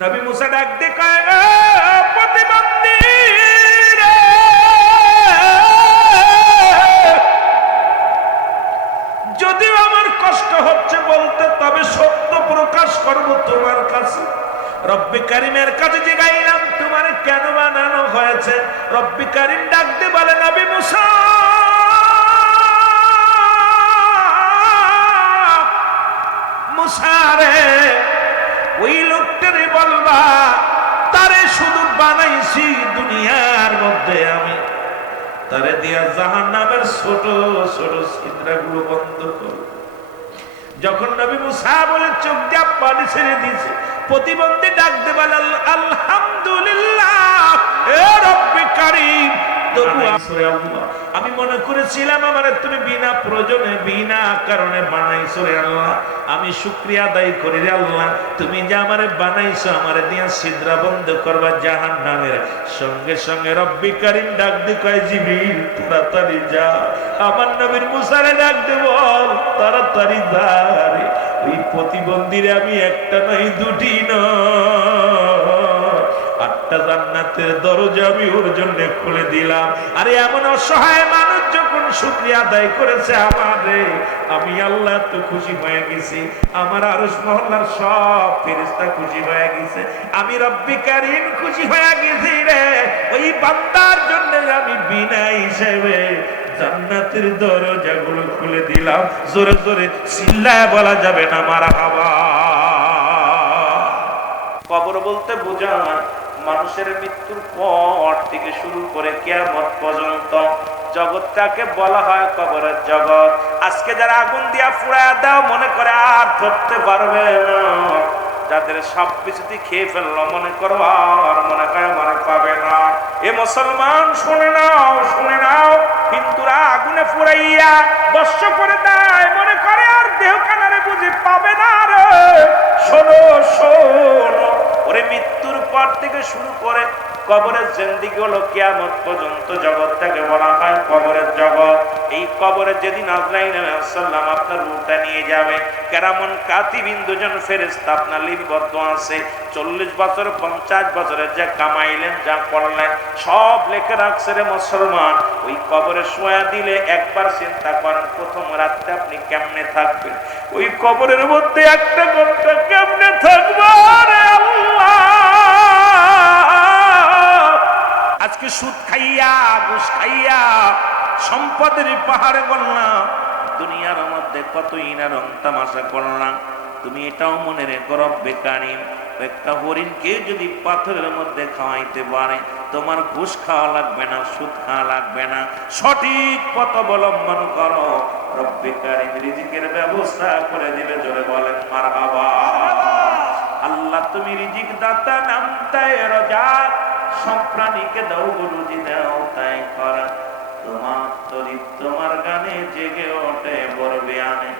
নবী মুসা ডাক দিয়ে কয়, প্রতিবন্ধী রে, যদিও আমার কষ্ট হচ্ছে বলতে, তবে সত্য প্রকাশ করব তোমার কাছে। রব্বি কারিমের কাছে জিগাইলাম তোমার কেন বানানো হয়েছে। রব্বি কারিম ডাক দিয়ে বলে, নবী মুসা, মুসা রে, ওই লোকটারে বলবা তারে শুধু বানাইছি দুনিয়ার মধ্যে আমি, তারে দিয়া জাহান্নামের ছোট ছোট ছিদ্রগুলো বন্ধ করব। যখন নবী মুসা বলে চোখ দিয়া পানি ছেড়ে দিয়েছে, প্রতিবন্ধী ডাক দে বলে, আলহামদুলিল্লাহ এ রব্বি কারীম। আমি মনে করেছিলাম আমার তুমি বিনা প্রয়োজনে বিনা কারণে বানাইছো রে আল্লাহ। আমি শুকরিয়া আদায় করি রে আল্লাহ, তুমি যে আমারে বানাইছো, আমারে দিয়া ছিদ্র বন্ধ করবা জাহান্নামের। সঙ্গে সঙ্গে রব্বি কারীম ডাক দি কয়, জিবরিল তাড়াতাড়ি যা, আমার নবীর মুসারে ডাক দে বল তাড়াতাড়ি যা রে। ওই প্রতিবন্ধীরে আমি একটা নয় দুটি নয়, 8টা জান্নাতের দরজা আমি ওর জন্য খুলে দিলাম। আরে এমন অসহায় মানুষ যখন শুকরিয়া আদায় করেছে আমারে, আমি আল্লাহ তো খুশি হয়ে গেছি, আমার আরশ মহল্লার সব ফেরেশতা খুশি হয়ে গেছে, আমি রব্বি কারীম খুশি হয়ে গেছি রে। ওই বান্দার জন্য আমি বিনা হিসেবে জান্নাতের দরজাগুলো খুলে দিলাম। জোরে জোরে চিল্লায় বলা যাবে না মারহাবা। কবর বলতে বোঝায় মানুষের মৃত্যুর পর থেকে শুরু করে কিয়ামত পর্যন্ত জগৎটাকে বলা হয় কবরের জগৎ। আজকে যারা আগুন দিয়া পুড়ায় দাও মনে করে আর ধরতে পারবে না, যাদের সব কিছুতে খেয়ে ফেললো মনে করো আর মনে হয় মনে পাবে না। এ মুসলমান শুনে নাও, শুনে নাও, হিন্দুরা আগুনে পুড়াইয়া বর্ষ করে দেয়, মনে করে আর দেহ কানারে বুঝি পাবে না রে। শোনো শোনো, ওরে মৃত্যুর পর থেকে শুরু করে কবরের জিন্দেগি হলো কিয়ামত পর্যন্ত জগৎটাকে বলা হয় কবরের জগৎ। এই কবরে যেদিন আজরাইল আলাইহিস সালাম আপনার রূহটা নিয়ে যাবে, কেরামন কাতিবিন দুজন ফেরেশতা আপনার লিপিবদ্ধ আছে। 40 বছর 50 বছরের যা কামাইলেন যা করলেন সব লেখে রাখছে রে মুসলমান। ওই কবরে শোয়া দিলে একবার চিন্তা করেন প্রথম রাতে আপনি কেমনে থাকবেন, ওই কবরের মধ্যে একটা ঘন্টা কেমনে থাকবো রে আল্লাহ। আজকে সুদ খাইয়া ঘুষ খাইয়া সম্পদের পাহাড়ে গড়লাম, দুনিয়ার মধ্যে কত ইনারং তামাশা করলাম। তুমি এটাও মনে রেখো রব্বে কারীম একটা হরিণকে যদি পাথরের মধ্যে খাওয়াইতে পারে, তোমার ঘুষ খাওয়া লাগবে না, সুদ খাওয়া লাগবে না, সঠিক পথ অবলম্বন করো, রব্বে কারীম রিজিকের ব্যবস্থা করে দিবে। জোরে বলেন মারহাবা। আল্লাহ তুমি রিজিক দাতা, নামতায় রাজাক, সব প্রাণীকে দাও রুজি দাও তাই করা। তোমার তরিপ তোমার গানে জেগে ওঠে বরবে আনে,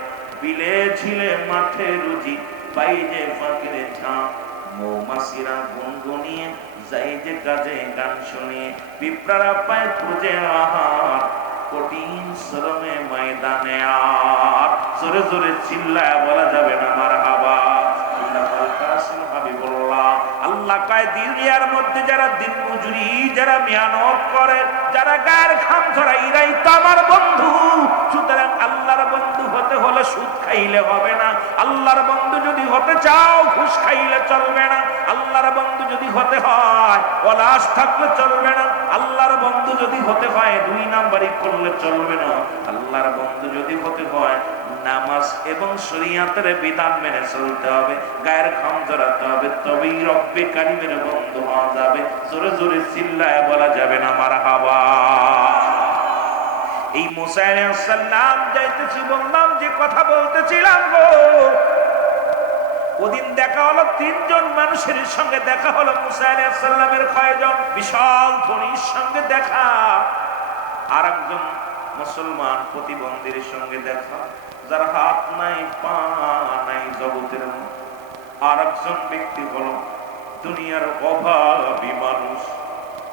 বিলে ছিলে মাঠে রুজি পাই যে ফাঁকিরে ঝাঁ। মৌমাছিরা গুনগুনিয়ে যাই যে কাজে গান শুনিয়ে, পিঁপড়ারা পায় খুঁজে আহার কঠিন শ্রমে ময়দানে আর। জোরে জোরে চিল্লায় বলা যাবে না মারহাবা। আল্লাহ কয় দুনিয়ার মধ্যে যারা দিন মজুরি, যারা মেহনত করে, যারা গায়ের ঘাম ঝরায়, এরাই তো আমার বন্ধু। সুতরাং আল্লাহর বন্ধু হতে হলে সুদ খাইলে হবে না। আল্লাহর বন্ধু যদি হতে চাও ঘুষ খাইলে চলবে না। আল্লাহর বন্ধু যদি হতে হয় ওলাস থাকলে চলবে না। আল্লাহর বন্ধু যদি হতে হয় 2 নাম্বারই করলে চলবে না। আল্লাহর বন্ধু যদি হতে হয় নামাজ এবং শরীয়তের বিধান মেনে চলতে হবে, গায়ের ঘাম ঝরাতে হবে, তবেই রব্বে কারীমের বন্ধু হওয়া যাবে। জোরে জোরে চিল্লায় বলা যাবে না মারহাবা। এই মুসা আলাইহিস সালাম যাইতেছি বললাম যে কথা বলতেছিলাম গো, ওদিন দেখা হলো 3 জন মানুষের সঙ্গে দেখা হলো। মুসা আলাইহিস সালামের কয়জন বিশাল ধনীর সঙ্গে দেখা, আর একজন মুসলমান প্রতিবন্ধীর সঙ্গে দেখা, যার হাত নাই পা নাই জগতের। আর একজন ব্যক্তি হলো দুনিয়ার অভাবী মানুষ।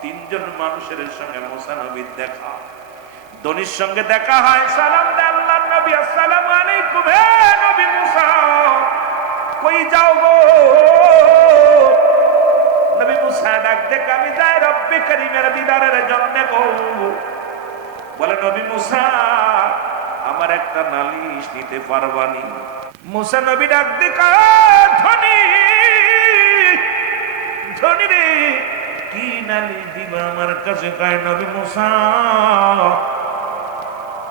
3 জন মানুষের সঙ্গে মুসা নবীর দেখা। ধনীর সঙ্গে দেখা হয়, সালাম দেন আল্লাহর নবী, আসসালামু আলাইকুম হে নবী মুসা, কই যাও গো? দিদারের জন্য গো। বলে নবী মুসা আমার একটা নালিশ নিতে পারবানি? মুসা নবী ডাক দিয়ে কয় ধনী ধনী রে কি নালিশ দিবা আমার কাছে? কয় নবী মুসা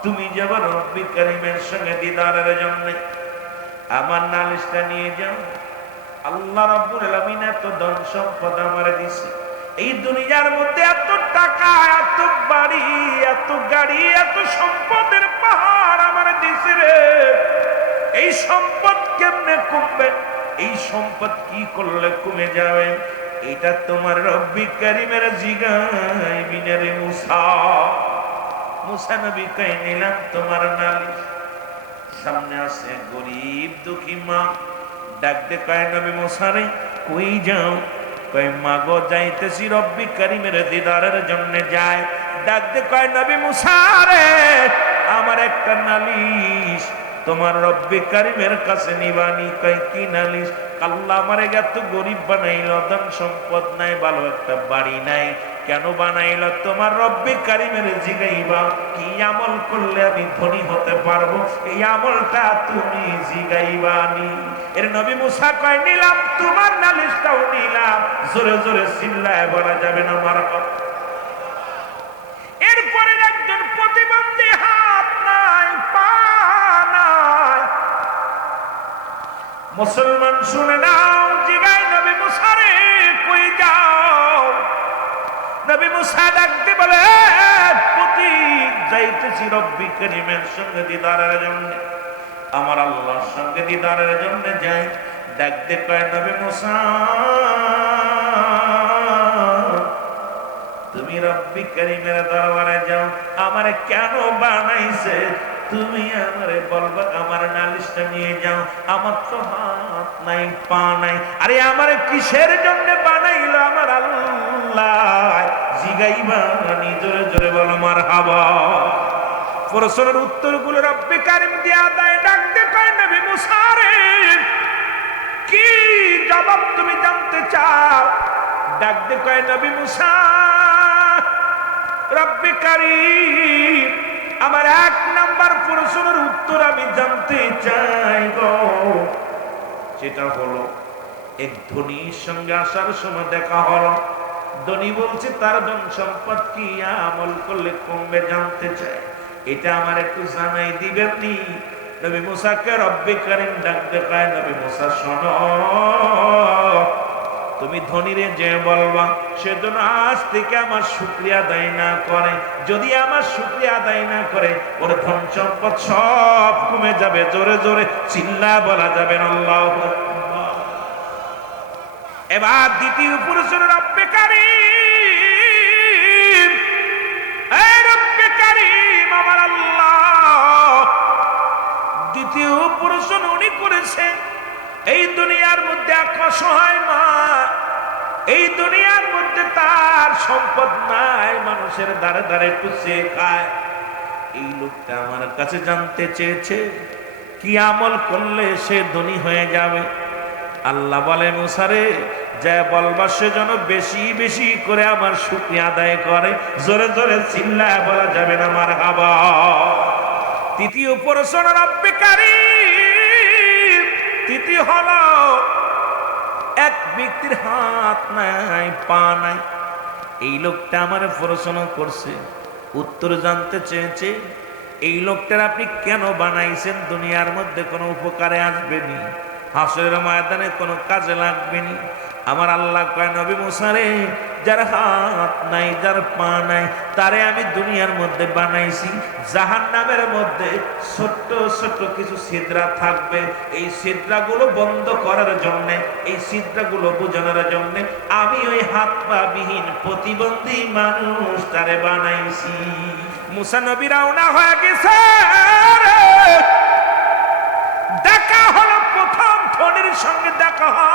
তুমি যাবার রব্বি কারীমের সঙ্গে দিদারের জন্য আমার নালিশটা নিয়ে যাও। আল্লাহ রাব্বুল আলামিন এত ধন সম্পদ আমারে দিছে, এই দুনিয়ার মধ্যে এত টাকা, এত বাড়ি, এত গাড়ি, এত সম্পদের পাহাড় আমার দিছে রে। এই সম্পদ কেমনে কমবে? এই সম্পদ কি করলে কমে যাবে? এটা তোমার রব্বি কারীমের জিগাইবি না রে মুসা। মুসা নবী কই নিলাম তোমার নালিশ। সামনে আছে গরিব দুঃখী মা, ডাক দে কয় নবী মুসা রে কই যাও? কয় মা গো যাইতেছি রব্বি কারীমের দিদারের জন্য যায়। ডাক দে কয় নবী মুসা রে আমার একটা নালিশ তোমার রব্বি কারীমের কাছে নিবানি। কয় কি নালিশ? আল্লাহ আমারে এত গরিব বানাইল, ধন সম্পদ নাই, ভালো একটা বাড়ি নাই, কেন বানাইল? তোমার রব্বি কারীমের জিগাইবা কি আমল করলে আমি ধনী হতে পারবো, এই আমলটা তুমি জিগাইবানি। এর নবী মুসা কয় নিলাম তোমার নালিশটাও নিলাম। জোরে জোরে চিল্লায় বলা যাবে না মারহাবা। এরপরে একজন প্রতিবন্ধী, হাত নাই পা নাই, মুসলমান শুনে নাও, জিগাই নবী মুসা রে কই যাও? নবী মুসা ডাকতে বলে পথিক যাইতেছি রব্বি কারীমের সঙ্গে দিদারের জন্য, আমার আল্লাহর সঙ্গে দিদারের জন্য যাই। ডাকতে কয় নবী মুসা তুমি রব্বি কারীমের দরবারে যাও, আমারে কেন বানাইছে তুমি আমারে বলবা, আমার নালিশটা নিয়ে যাও। আমার তো হাত নাই পা নাই, আরে আমারে কিসের জন্য বানাইলো আমার আল্লাহ জিগাইবা নি। জোরে জোরে বলো মারহাবা। প্রশ্নের উত্তরগুলো রব্বি কারীম দিয়া দেয়। ডাকতে কয় নবী মুসা রে কি জবাব তুমি জানতে চাও? ডাকতে কয় নবী মুসা রব্বি কারীম আমার এক নাম্বার প্রশ্নের উত্তর আমি জানতে চাই গো। সেটা হলো এক ধনীর সঙ্গে আসার সময় দেখা হলো, ধনী বলছে তার ধন সম্পদ কি আমল করলে কমবে জানতে চাই, এটা আমার একটু জানাই দিবেন নি? নবী মুসাকে রব্বি কারীম ডাক দেখায় নবী মুসা শোনো, তুমি ধনীরে যে বলবা সে যেন আজ থেকে আমার শুকরিয়া আদায় না করে। যদি আমার শুকরিয়া আদায় না করে ওর ধন সম্পদ সব কমে যাবে। জোরে জোরে চিল্লা বলা যাবে না আল্লাহু আকবার। এবার দ্বিতীয় পুরুষের রব্বি কারীম, এই রব্বি কারীম আমার আল্লাহ দ্বিতীয় পুরুষ উনি করেছে এই দুনিয়ার মধ্যে এক অসহায় মা, এই দুনিয়ার মধ্যে তার সম্পদ নাই, মানুষের দ্বারে দ্বারে টুসে খায়। এই লোকটা আমার কাছে জানতে চেয়েছে কি আমল করলে সে ধনী হয়ে যাবে। আল্লাহ বলে মুসা রে যা বলবা সে যেন বেশি বেশি করে আমার শুকরিয়া আদায় করে। জোরে জোরে চিল্লায় বলা যাবে না মারহাবা। তৃতীয় প্রশ্ন রব্বি কারীম, তৃতীয় হলো এক ব্যক্তির হাত নাই পা নাই, এই লোকটা আমার প্রশ্ন করছে, উত্তর জানতে চেয়েছে এই লোকটার আপনি কেন বানাইছেন? দুনিয়ার মধ্যে কোনো উপকারে আসবেনি, হাসরের ময়দানে কোনো কাজে লাগবেনি। আমার আল্লাহ কয় নবী মুসা রে যার হাত নাই যার পা নাই তারে আমি দুনিয়ার মধ্যে বানাইছি, জাহান্নামের মধ্যে ছোট্ট ছোট্ট কিছু ছিদ্রা থাকবে, এই ছিদ্রাগুলো বন্ধ করার জন্য, এই ছিদ্রাগুলো বোঝানোর জন্য আমি ওই হাত পা বিহীন প্রতিবন্ধী মানুষ তারে বানাইছি। মুসা নবী রওনা হয়ে গেছে, দেখা হলো প্রথম ধনীর সঙ্গে দেখা হয়।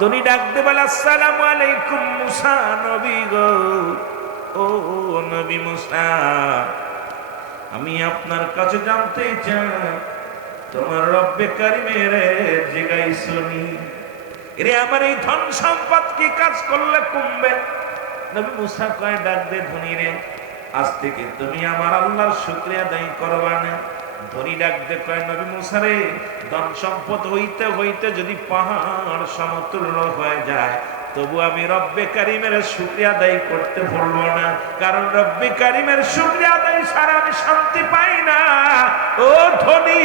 ধনী ডাকতে বলে আসসালামু আলাইকুম মুসা নবী গো, ও নবী মুসা আমি আপনার কাছে জানতে চাই তোমার রব্বে কারীমের জিগাইছনি রে আমার এই ধন সম্পদ কি কাজ করলে কমবে? নবী মুসা কয় ডাক দে ধনী রে, আজ থেকে তুমি আমার আল্লাহর শুকরিয়া আদায় করবা না। ধনী ডাক দে কয় নবী মুসা রে, ধন সম্পদ হইতে হইতে যদি পাহাড় সমতুল্য হয়ে যায়, তবু আমি রব্বে কারিমের শুকরিয়া আদায় করতে পারবো না, কারণ রব্বে কারিমের শুকরিয়া আদায় ছাড়া আমি শান্তি পাই না। ও ধনী,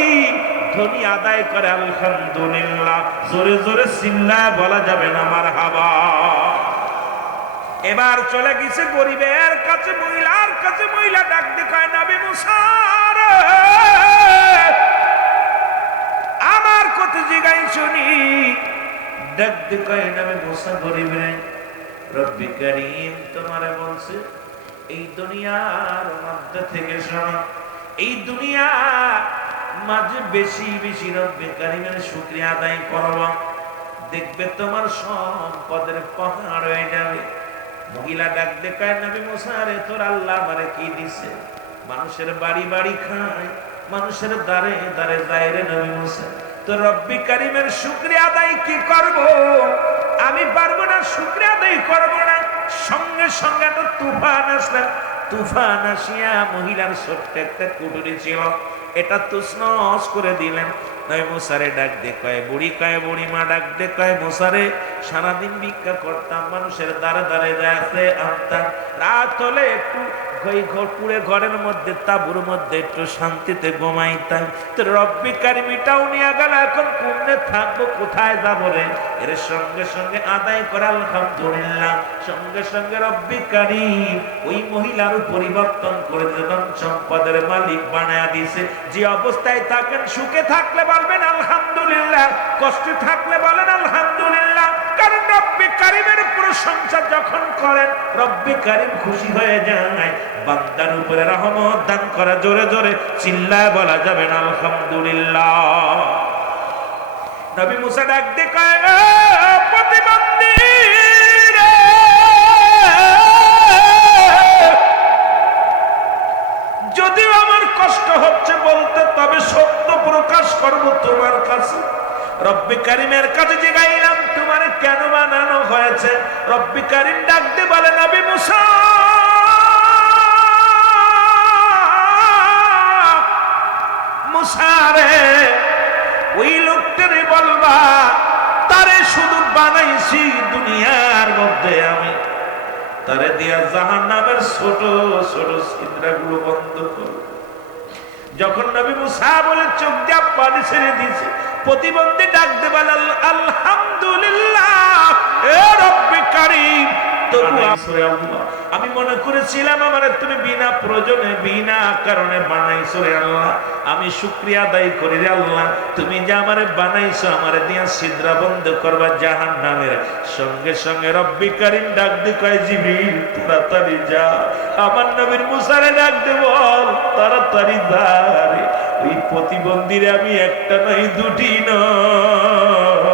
ধনী আদায় করে আলহামদুলিল্লাহ, জোরে জোরে চিল্লায় বলা যাবে না মারহাবা। এবার চলে গেছে গরিবের কাছে, মহিলার কাছে। মহিলা ডাক দেখায় নবী মুসা রে, আমার কথা জিগাই শুনি। ডাক দেখায় নবী মুসা গরিব রে, রব্বি কারীম তোমারে বলছে এই দুনিয়ার মধ্যে থেকে শোনো, এই দুনিয়া মাঝে বেশি বেশি রব্বি কারীমের শুকরিয়া আদায় করবা, দেখবে তোমার সম্পদের পাহাড় হয়ে যাবে। মহিলা ডাক দেখায় নবী মুসা রে, তোর আল্লাহ আমারে কি দিছে? মানুষের বাড়ি বাড়ি খায়, মানুষের দ্বারে দ্বারে যায় রে নবী মুসা, তো রব্বি কারীমের শুকরিয়া আদায় কি করব? আমি পারবো না, শুকরিয়া আদায় করবো না। সঙ্গে সঙ্গে একটা তুফান আসলো। তুফান আসিয়া মহিলার ছোট্ট একটা কুটুরি ছিল, এটা তুছনছ করে দিলেন। নয় মুসারে ডাক দে কয় বুড়ি, কয় বুড়ি মা ডাক দে কয় মুসারে, সারাদিন ভিক্ষা করতাম, মানুষের দ্বারে দ্বারে যাচ্ছে আনতাম, রাত হলে একটু ঘরের মধ্যে তাঁবুর মধ্যে একটু শান্তিতে ঘুমাইতাম, তো রব্বি কারিমটাও নিয়ে গেল, এখন পুণ্যে থাকবো, কোথায় যাবো রে? এর সঙ্গে সঙ্গে আদায় করা আলহামদুলিল্লাহ, সঙ্গে সঙ্গে রব্বি কারিম ওই মহিলার পরিবর্তন করে দেন, সম্পদের মালিক বানায়া দিছে। যে অবস্থায় থাকেন, সুখে থাকলে বলবেন আলহামদুলিল্লাহ, কষ্টে থাকলে বলেন আলহামদুলিল্লাহ, কারণ রব্বি কারিমের প্রশংসা যখন করেন, রব্বি কারিম খুশি হয়ে যায়। বান্দার উপরে রহমত দান করা, জোরে জোরে চিল্লায় বলা যাবে না আলহামদুলিল্লাহ। নবী মুসা ডাক দিয়ে কয় প্রতিবন্ধী রে, যদিও আমার কষ্ট হচ্ছে বলতে, তবে সত্য প্রকাশ করব তোমার কাছে। রব্বি কারিমের কাছে জিগাইলাম তোমার কেন বানানো হয়েছে? রব্বি কারিম ডাক দিয়ে বলে নবী মুসা, মুসা রে, ওই লোকটারে বলবা তারে শুধু বানাইছি দুনিয়ার মধ্যে আমি, তারে দিয়া জাহান্নামের ছোট ছোট ছিদ্রগুলো বন্ধ করব। যখন নবী মুসা বলে চোখ দিয়া পানি ছেড়ে দিয়েছে, প্রতিবন্ধী ডাক দে বলে আলহামদুলিল্লাহ, এ রব্বি কারীম, আমি মনে করেছিলাম আমার তুমি বিনা প্রয়োজনে বিনা কারণে বানাইছো রে আল্লাহ, আমি শুকরিয়া আদায় করি রে আল্লাহ, তুমি যে আমারে বানাইছো, আমারে দিয়া ছিদ্র বন্ধ করবা জাহান্নামের। সঙ্গে সঙ্গে রব্বি কারীম ডাক দি কয় জিবরিল তাড়াতাড়ি যা, আমার নবীর মুসারে ডাক দে বল তাড়াতাড়ি যা রে, ওই প্রতিবন্ধীরে আমি একটা নয় দুটি নয়,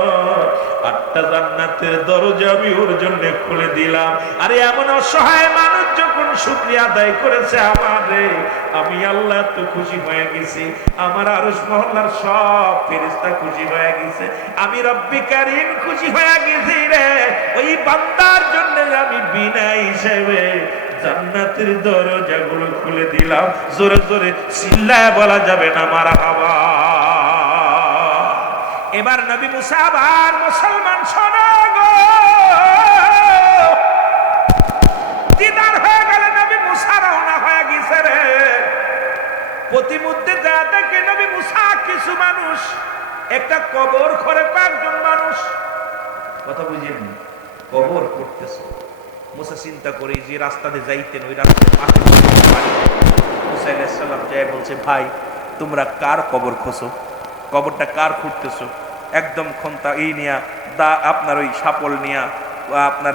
8টা জান্নাতের দরজা আমি ওর জন্য খুলে দিলাম। আরে এমন অসহায় মানুষ যখন শুকরিয়া আদায় করেছে আমারে, আমি আল্লাহ তো খুশি হয়ে গেছি, আমার আরশ মহল্লার সব ফেরেশতা খুশি হয়ে গেছে, আমি রব্বি কারীম খুশি হয়ে গেছি রে। ওই বান্দার জন্য আমি বিনা হিসেবে জান্নাতের দরজাগুলো খুলে দিলাম। জোরে জোরে চিল্লায় বলা যাবে না মারহাবা। এবার নবী মুসা আবার মুসলমান শোনো গো, দিদার হয়ে গেল, নবী মুসা রওনা হয়ে গেছে রে। প্রতিমধ্যে যা দেখে নবী মুসা কিছু মানুষ একটা কবর করে, কয়েকজন মানুষ, কথা বুঝেন, কবর করতেছে। মুসা চিন্তা করে যে রাস্তা দিয়ে যাইতেন, ওই রাস্তায় মুসা আলাইহিস সালাম যায় বলছে, ভাই তোমরা কার কবর খোঁজো? কবরটা কার খুঁড়তেছো? একদম খন্তা এই নিয়া দা আপনার ওই সাপল নিয়া, আপনার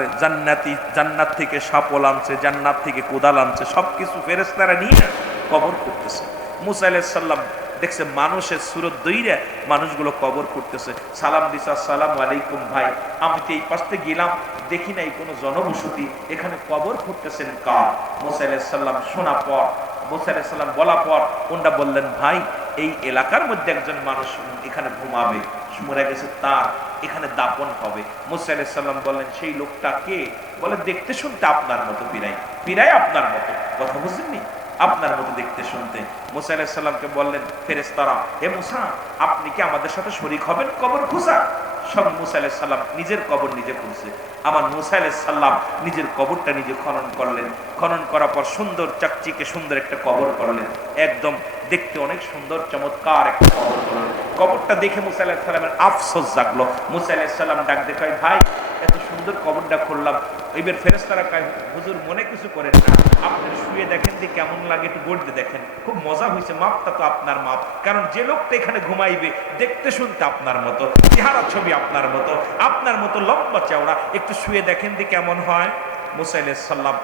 জান্নাত থেকে সাপল আনছে, জান্নাত থেকে কোদাল আনছে, সবকিছু ফেরেশতারা নিয়ে কবর করতেছে। মুসা আলাইহিস সালাম দেখছে মানুষের সুরত দইরা মানুষগুলো কবর করতেছে। সালাম দিছে, আসসালামু আলাইকুম ভাই, আমি তো এই পাশে গেলাম, দেখি নাই কোনো জনবসতি, এখানে কবর করতেছেন কার? মুসা আলাইহিস সালাম শোনা পর, মুসা আলাইহিস সালাম বলা পর কোনটা বললেন, ভাই এই এলাকার মধ্যে একজন মানুষ এখানে ঘুমাবে, মরে গেছে, তার এখানে দাফন হবে। মুসা আলাইহিস সালাম বললেন, সেই লোকটা কে? বলে, দেখতে শুনতে আপনার মতো পীরাই, পীরাই আপনার মতো। কথা বুঝেননি? আপনার মতো দেখতে শুনতে। মুসা আলাইহিস সালামকে বললেন ফেরেশতারা, হে মুসা, আপনি কি আমাদের সাথে শরীক হবেন কবর খোঁজা? সব মুসা আলাইহিস সালাম নিজের কবর নিজে খুঁজছে। আমার মুসা আলাইহিস সালাম নিজের কবরটা নিজে খনন করলেন। খনন করার পর সুন্দর চাকচিকে সুন্দর একটা কবর করলেন, একদম দেখতে অনেক সুন্দর চমৎকার একটা কবর করলেন। কবরটা দেখে মুসা আলাইহিস সালামের আফসোস জাগলো। মুসা আলাইহিস সালাম ডাক দিয়ে কয়, ভাই, এত সুন্দর কবরটা খুললাম। এবার ফেরেশতারা কয়, হুজুর মনে কিছু করেন না, আপনি শুয়ে দেখেন যে কেমন লাগে, একটু গড়তে দেখেন। খুব মজা হয়েছে, মাপটা তো আপনার মাপ, কারণ যে লোকটা এখানে ঘুমাইবে দেখতে শুনতে আপনার মতো, চেহারা ছবি আপনার মতো, আপনার মতো লম্বা চওড়া, একটু শুয়ে দেখেন যে কেমন হয়। মুসা আলাইহিস সালাম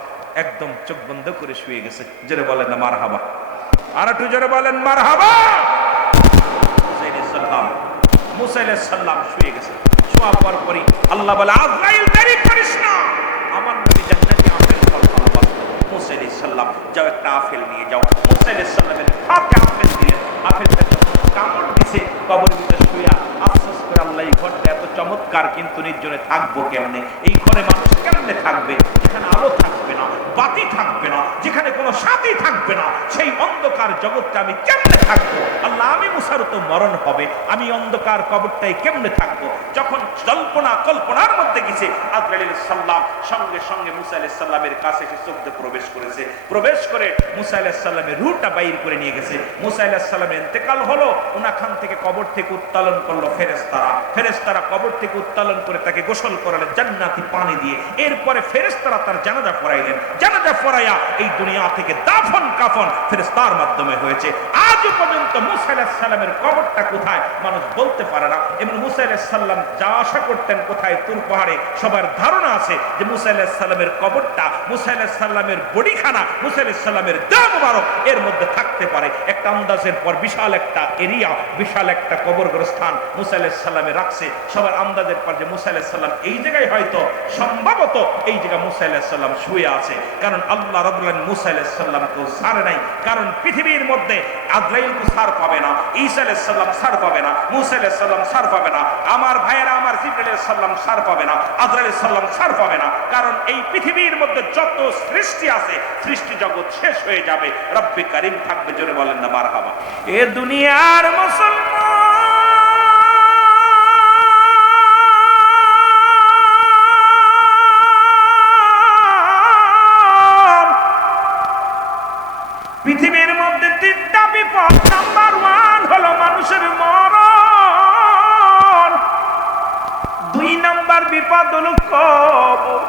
একদম চোখ বন্ধ করে শুয়ে গেছে। জোরে বলেন না মারহাবা, আর একটু জোরে বলেন মারহাবা। মুসা আলাইহিস সালাম শুয়ে গেছে। শোয়ার পরই আল্লাহ বলে, আজরাইল দেরি করিস না, আমার নবী জান্নাতে আপেল ফল খাওয়াবে। মুসা আলাইহিস সালাম, যাও একটা আপেল নিয়ে যাও। মুসা আলাইহিস সালামের হাতে আপেল দিয়ে আপেলটা কামড় দিছে, কবরের ভিতরে শুয়া আফসোস করে, আল্লাহ এই ঘরটা এত চমৎকার, কিন্তু নির্জনে থাকবো কেমনে? এই ঘরে মানুষ কেমনে থাকবে? যেখানে আলো থাকবে না, বাতি থাকবে না, যেখানে কোনো সাথী থাকবে না, সেই অন্ধকার জগৎটা আমি কেমনে থাকবো? আল্লাহ, আমি মুসার তো মরণ হবে, আমি অন্ধকার কবরটাই কেমনে থাকবো? যখন জল্পনা কল্পনার মধ্যে গেছে, আজরাইল সাল্লাম সঙ্গে সঙ্গে মুসা আলাইহিস সালামের কাছে এসে চোখে প্রবেশ করেছে। প্রবেশ করে মুসা আলাইহিস সালামের রূহটা বাইর করে নিয়ে গেছে। মুসা আলাইহিস সালামের ইন্তেকাল হলো, ওনাখান থেকে কবর থেকে উত্তোলন করলো ফেরেশতারা। ফেরেশতারা কবর থেকে উত্তোলন করে তাকে গোসল করালেন জান্নাতি পানি দিয়ে। এরপরে ফেরেশতারা তার জানাজা পড়াইলেন। জানাজা পড়াইয়া এই দুনিয়া থেকে দাফন কাফন ফেরেশতার মাধ্যমে হয়েছে। আজও পর্যন্ত মুসা আলাইহিস সালামের কবরটা কোথায় মানুষ বলতে পারে না। এবং মুসা আলাইহিস সালাম যা আশা করতেন কোথায়, তুর পাহাড়ে, সবার ধারণা আছে যে মুসা আলাইহিস সালামের কবরটা, মুসা আলাইহিস সালামের বডিখানা, মুসা আলাইহিস সালামের দেহ মুবারক এর মধ্যে থাকতে পারে। একটা আন্দাজের পর বিশাল একটা এরিয়া, বিশাল একটা কবরস্থান মুসা আলাইহিস সালামে রাখছে। সবার আন্দাজের পর যে মুসা আলাইহিস সালাম এই জায়গায় হয়তো সম্ভবত এই জায়গা মুসা আলাইহিস সালাম শুয়ে আছে, কারণ আল্লাহ রাব্বুল আলামিন মুসা আলাইহিস সালামকে ছাড়ে নাই। কারণ পৃথিবীর মধ্যে আজরাইলকে ছাড় পাবে না, ঈসা আলাইহিস সালাম ছাড় পাবে না, মুসা আলাইহিস সালাম ছাড় পাবে না, আমার ভাইয়েরা আমার জিবরাইল আলাইহিস সালাম ছাড় পাবে না, আজরাইল আলাইহিস সালাম ছাড় পাবে না। কারণ এই পৃথিবীর মধ্যে যত সৃষ্টি আছে, সৃষ্টি জগৎ শেষ হয়ে যাবে, রব্বে কারীম থাকবে। জোরে বলেন না মারহাবা। এ দুনিয়ার মুসলমান, পৃথিবীর মধ্যে তিনটা বিপদ। নাম্বার 1 হলো মানুষের মরণ। 2 নাম্বার বিপদ হলো কবর।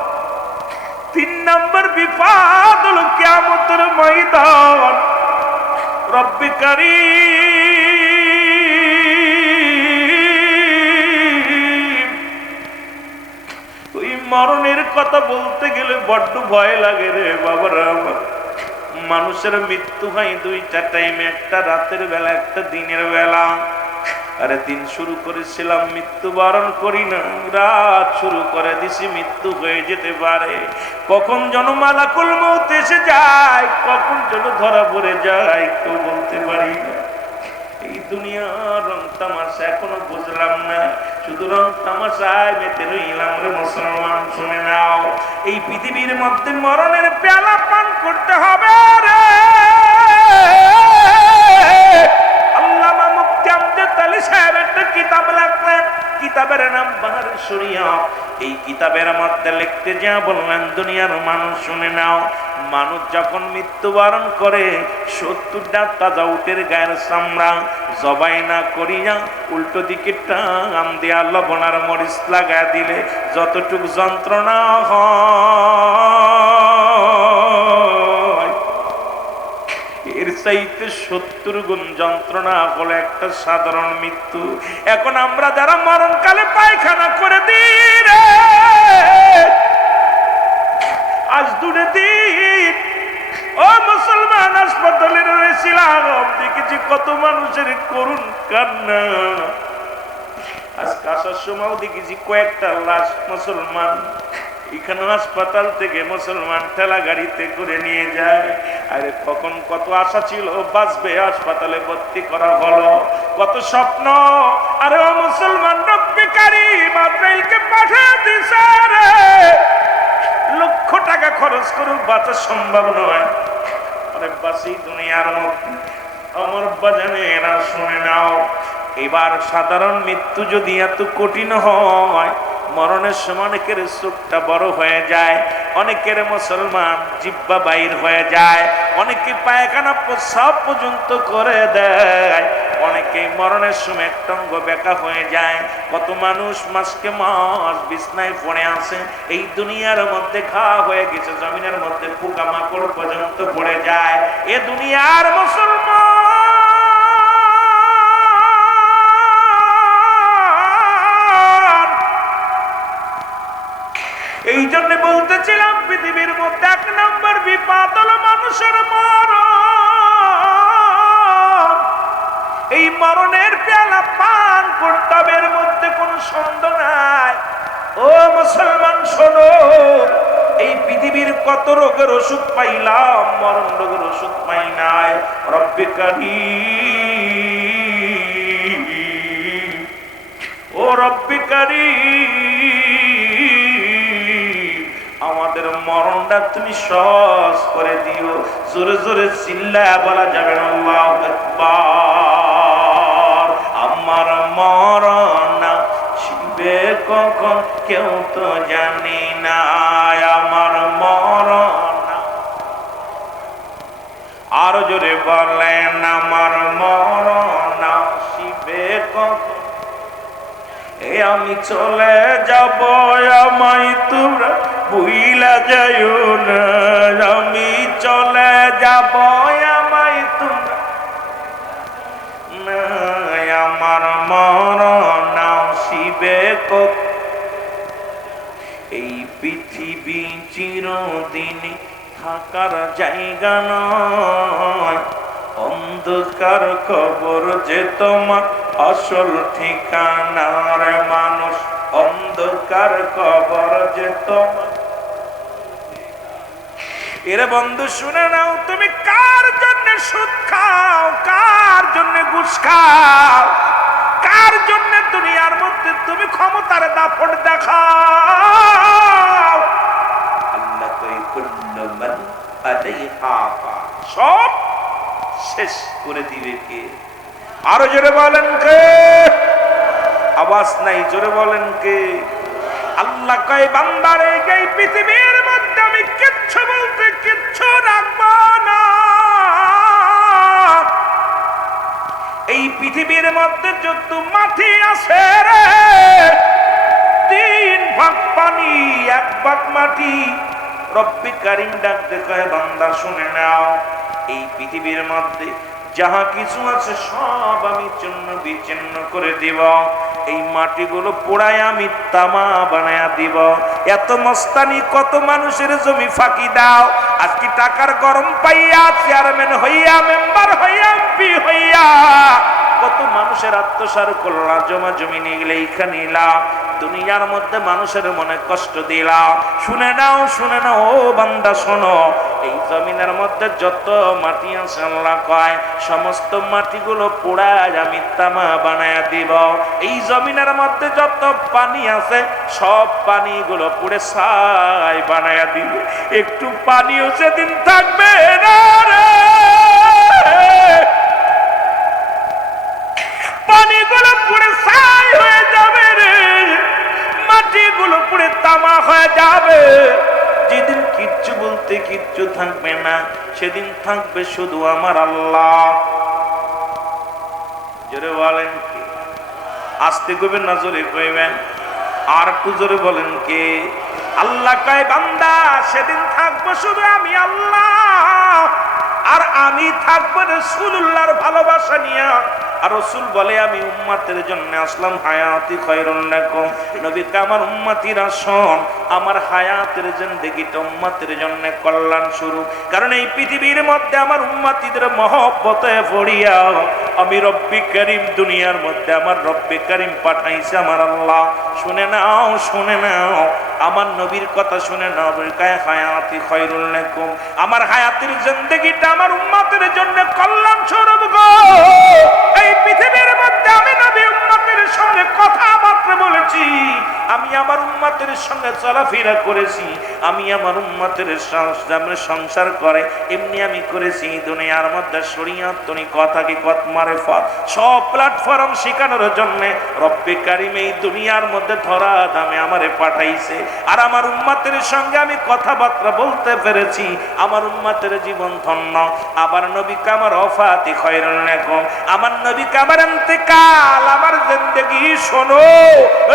3 নাম্বার বিপদ হলো কিয়ামতের ময়দান। রব্বে কারীম, ওই মরণের কথা বলতে গেলে বড্ড ভয় লাগে রে বাবারা আমার। মানুষের মৃত্যু হয় 2টা টাইমে, একটা রাতের বেলা, একটা দিনের বেলা। আরে দিন শুরু করেছিলাম, মৃত্যুবরণ করি না, রাত শুরু করে দিছি, মৃত্যু হয়ে যেতে পারে। কখন যেন মালাকুল মউত এসে যায়, কখন যেন ধরা পড়ে যায়, কেউ বলতে পারি না। এই দুনিয়ার রং তামাশা এখনো বুঝলাম না, শুধু রং তামাশায় মেতে রইলাম রে মুসলমান। শুনে নাও, এই পৃথিবীর মধ্যে মরণের পেয়ালা পান করতে হবে রে। আল্লামা মুফতি আমজাদ আলী সাহেব একটা কিতাব লেখলেন, কিতাবের নাম বাহার শরিয়ত। এই কিতাবের মধ্যে লিখতে যা বললেন, দুনিয়ার মানুষ শুনে নাও, মানুষ যখন মৃত্যুবরণ করে 70টা তাজা উটের গায়ের চামড়া জবাই না করিয়া উল্টো দিকে টান দিয়া লবণ আর মরিচ লাগায় দিলে যতটুকু যন্ত্রণা হয়, এর চাইতে 70 গুণ যন্ত্রণা হলো একটা সাধারণ মৃত্যু। এখন আমরা যারা মরণকালে পায়খানা করে দিই রে, আজ 2 দিন ও মুসলমান হাসপাতালে রয়েছিলাম, দেখেছি কত মানুষের করুণ কান্না। আজকে আসার সময় দেখেছি কয়েকটা লাশ মুসলমান এখানে হাসপাতাল থেকে মুসলমান ঠেলা গাড়িতে করে নিয়ে যায়। আরে কখন কত আশা ছিল বাঁচবে, হাসপাতালে ভর্তি করা হলো, কত স্বপ্ন। আরে ও মুসলমান, রব্বে কারীম আজরাইলকে পাঠিয়ে দিছে রে, লক্ষ টাকা খরচ করুক বাঁচা সম্ভব নয়। আরে বাঁচি দুনিয়ার মধ্যে। আমার বাজানেরা শুনে নাও, এবার সাধারণ মৃত্যু যদি এত কঠিন হয়, মরণের সময় অনেকের চোখটা বড় হয়ে যায়, অনেকের মুসলমান জিহ্বা বাইর হয়ে যায়, অনেকে পায়খানা প্রস্রাব পর্যন্ত করে দেয়, অনেকে মরণের সময় একটঙ্গ বেকা হয়ে যায়। কত মানুষ মাসকে মাস বিছনায় পড়ে আছে, এই দুনিয়ার মধ্যে ঘা হয়ে গেছে, জমিনের মধ্যে পোকামাকড় পর্যন্ত পড়ে যায়। এ দুনিয়ার মুসলমান, এই জন্য বলতেছিলাম পৃথিবীর মধ্যে 1 নম্বর বিপদ হলো মানুষের মরণ। এই মরণের পেয়ালা পান করতে হবে, এর মধ্যে কোনো সন্দেহ নাই। ও মুসলমান শোনো, এই পৃথিবীর কত রোগের ওষুধ পাইলাম, মরণ রোগের ওষুধ পাই নাই। রব্বে কারীম, ও রব্বে কারীম, আমাদের মরণটা তুমি সহজ করে দিও। জোরে জোরে চিল্লায়া বলা যাবে না আল্লাহু আকবার। আমার মরণ আসবে কখন কেউ তো জানি না, আমার মরণ। আরো জোরে বলেন, আমার মরণ আসবে কখন। আমি চলে যাব, আমায় তোমরা ভুইলা যাইও না। আমি চলে যাব, আমায় তোমরা না। আমার মরণ আসিবে কখন। এই পৃথিবী চিরদিন থাকার জায়গা নয়, অন্ধকার কবর যে তোমার আসল ঠিকানার মানুষ। অন্ধকার কবর যে তোমার। এরে বন্ধু শুনে নাও, তুমি কার জন্য সুদ খাও, কার জন্য ঘুষ খাও, কার জন্য দুনিয়ার মধ্যে তুমি ক্ষমতার দাপট দেখাও। আল্লাহ কই কুল্লু মান আলাইহা ফান, সব শেষ করে দিবে কে? আরো জোরে বলেন কে? আওয়াজ নাই, জোরে বলেন কে? আল্লাহ কয় বান্দারে, এই পৃথিবীর মধ্যে আমি কিচ্ছু বলতে কিচ্ছু রাখবো না। এই পৃথিবীর মধ্যে যত মাটি আছে রে, 3 ভাগ পানি 1 ভাগ মাটি। রব্বে কারীম ডাক দেখায়, বান্দা শুনে নাও, এই পৃথিবীর মধ্যে যাহা কিছু আছে সব আমি চূর্ণ বিচ্ছিন্ন করে দিব। এই মাটিগুলো পোড়ায় আমি তামা বানায়া দিব। এত মস্তানি, কত মানুষের জমি ফাঁকি দাও। আজকে টাকার গরম পাইয়া চেয়ারম্যান হইয়া, মেম্বার হইয়া, এমপি হইয়া কত মানুষের আত্মসার করলা, জমা জমি নিয়ে গেলে এইখানে নিলাম, দুনিয়ার মধ্যে মানুষের মনে কষ্ট দিলাম। শুনে নাও, শুনে নাও ও বান্দা শোনো, এই জমিনের মধ্যে যত মাটি আছে আল্লাহ কয় সমস্ত মাটিগুলো পোড়ায় আমি তামা বানায়া দিব। এই জমিনের মধ্যে যত পানি আছে সব পানিগুলো পুড়ে ছাই বানায়া দিবে। একটু পানিও সেদিন থাকবে না রে, পানিগুলো পুড়ে ছাই হয়ে যাবে রে, মাটিগুলো পুড়ে তামা হয়ে যাবে। যেদিন কিচ্ছু বলতে কিচ্ছু থাকবে না, সেদিন থাকবে শুধু আমার আল্লাহ। জোরে বলেন কে? আস্তে কইবেন না জোরে কইবেন? আর একটু জোরে বলেন কে? আল্লাহ কয় বান্দা, সেদিন থাকবো শুধু আমি আল্লাহ, আর আমি থাকবো রাসূলুল্লাহর ভালোবাসা নিয়ে। আর রাসূল বলে আমি উম্মতের জন্য আসলাম, হায়াতি খায়রুন লাকুম। নবী কে আমার উম্মতিরা শোন, আমার হায়াতের জিন্দেগিটা উম্মতের জন্য কল্যাণ শুরু। কারণ এই পৃথিবীর মধ্যে আমার উম্মতিদের মহব্বতে পড়িয়া আমি রব্বে কারীম, দুনিয়ার মধ্যে আমার রব্বে কারীম পাঠাইছে আমার আল্লাহ। শুনে নাও, শুনে নাও, আমার আমার নবীর কথা শুনে নবীর কায় হায়াতি খায়রুল লাকুম, আমার হায়াতের জিন্দেগিটা আমার উম্মতের জন্য কল্যাণ স্বরূপ গো। এই পৃথিবীর মধ্যে আমি নবী উম্মতের সঙ্গে কথাবার্তা বলেছি, আমি আমার উম্মতের সঙ্গে চলাফেরা করেছি, আমি আমার উম্মতের সামনে সংসার করে এমনি আমি করেছি। দুনিয়ার মধ্যে শরীয়ত তরিকত হাকিকত মারিফত সব প্ল্যাটফর্ম শেখানোর জন্য রব্বে কারীম এই দুনিয়ার মধ্যে ধরা দামে আমারে পাঠাইছে। আর আমার উম্মতের সঙ্গে আমি কথাবার্তা বলতে পেরেছি, আমার উম্মতের জীবন ধন্য। আবার নবীকে আমার ওফাতি খায়রুল লাকুম, আমার নবীকে আমার ইন্তেকাল, আমার জিন্দেগি শোনো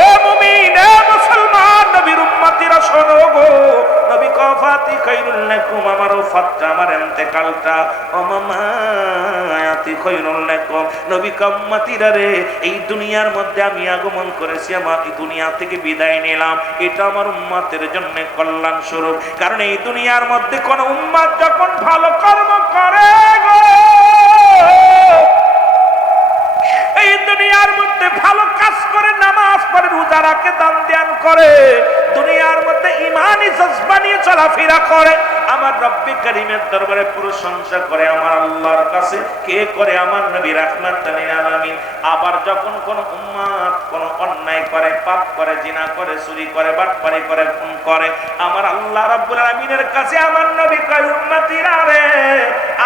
ও মুমিন ও মুসলমান, নবীর উম্মতিরা শোনো গো। নবী ওফাতি খায়রুল লাকুম, আমার ওফাতটা আমার ইন্তেকালটা ও মামায়াতি খায়রুল লাকুম। নবী উম্মতিরা রে, এই দুনিয়ার মধ্যে আমি আগমন করেছি, আমার এই দুনিয়া থেকে বিদায় নিলাম, এটা আমার উম্মতের জন্য কল্যাণ স্বরূপ। কারণ এই দুনিয়ার মধ্যে কোন উম্মত যখন ভালো কর্ম করে গো, এই দুনিয়ার মধ্যে ভালো কাজ করে, নামাজ পড়ে, রোজা রাখে, দান ধ্যান করে, দুনিয়ার মধ্যে ঈমানি জজবা নিয়ে চলাফেরা করে, আমার রব্বে কারীমের দরবারে প্রশংসা করে, আমার আল্লাহর কাছে কে করে? আমার নবী রাহমাতুল লিল আলামিন। আবার যখন কোন উম্মত কোন অন্যায় করে, পাপ করে, জিনা করে, চুরি করে, বাটপারি করে, খুন করে, আমার আল্লাহ রাব্বুল আলামিনের কাছে আমার নবী কয় উম্মতিরা রে,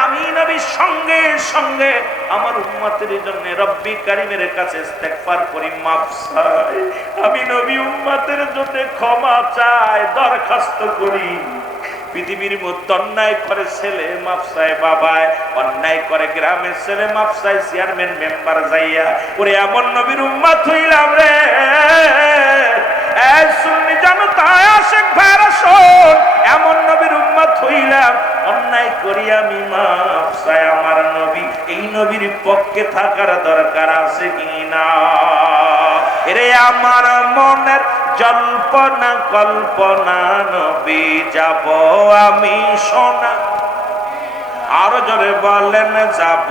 আমি নবী সঙ্গে সঙ্গে আমার উম্মতের জন্য রব্বে কারীমের কাছে ইস্তেগফার করি, মাফ চাই। আমি নবী উম্মতের জন্য ক্ষমা চাই, দরখাস্ত করি। পৃথিবীর মধ্যে অন্যায় করে ছেলে মাফ চায় বাবায়, অন্যায় করে গ্রামের ছেলে মাফ চায় চেয়ারম্যান মেম্বার যাইয়া। ওরে এমন নবীর উম্মত হইলাম রে, এই সুন্নি জনতা আশিক ভাইরা শোন, এমন নবীর উম্মত হইলাম, অন্যায় করি আমি মাফ চাই আমার নবী। এই নবীর পক্ষে থাকার দরকার আছে কিনা? এরে আমার মনের জল্পনা কল্পনা, নবী যাব আমি সোনা, আরো জোরে বলেন যাব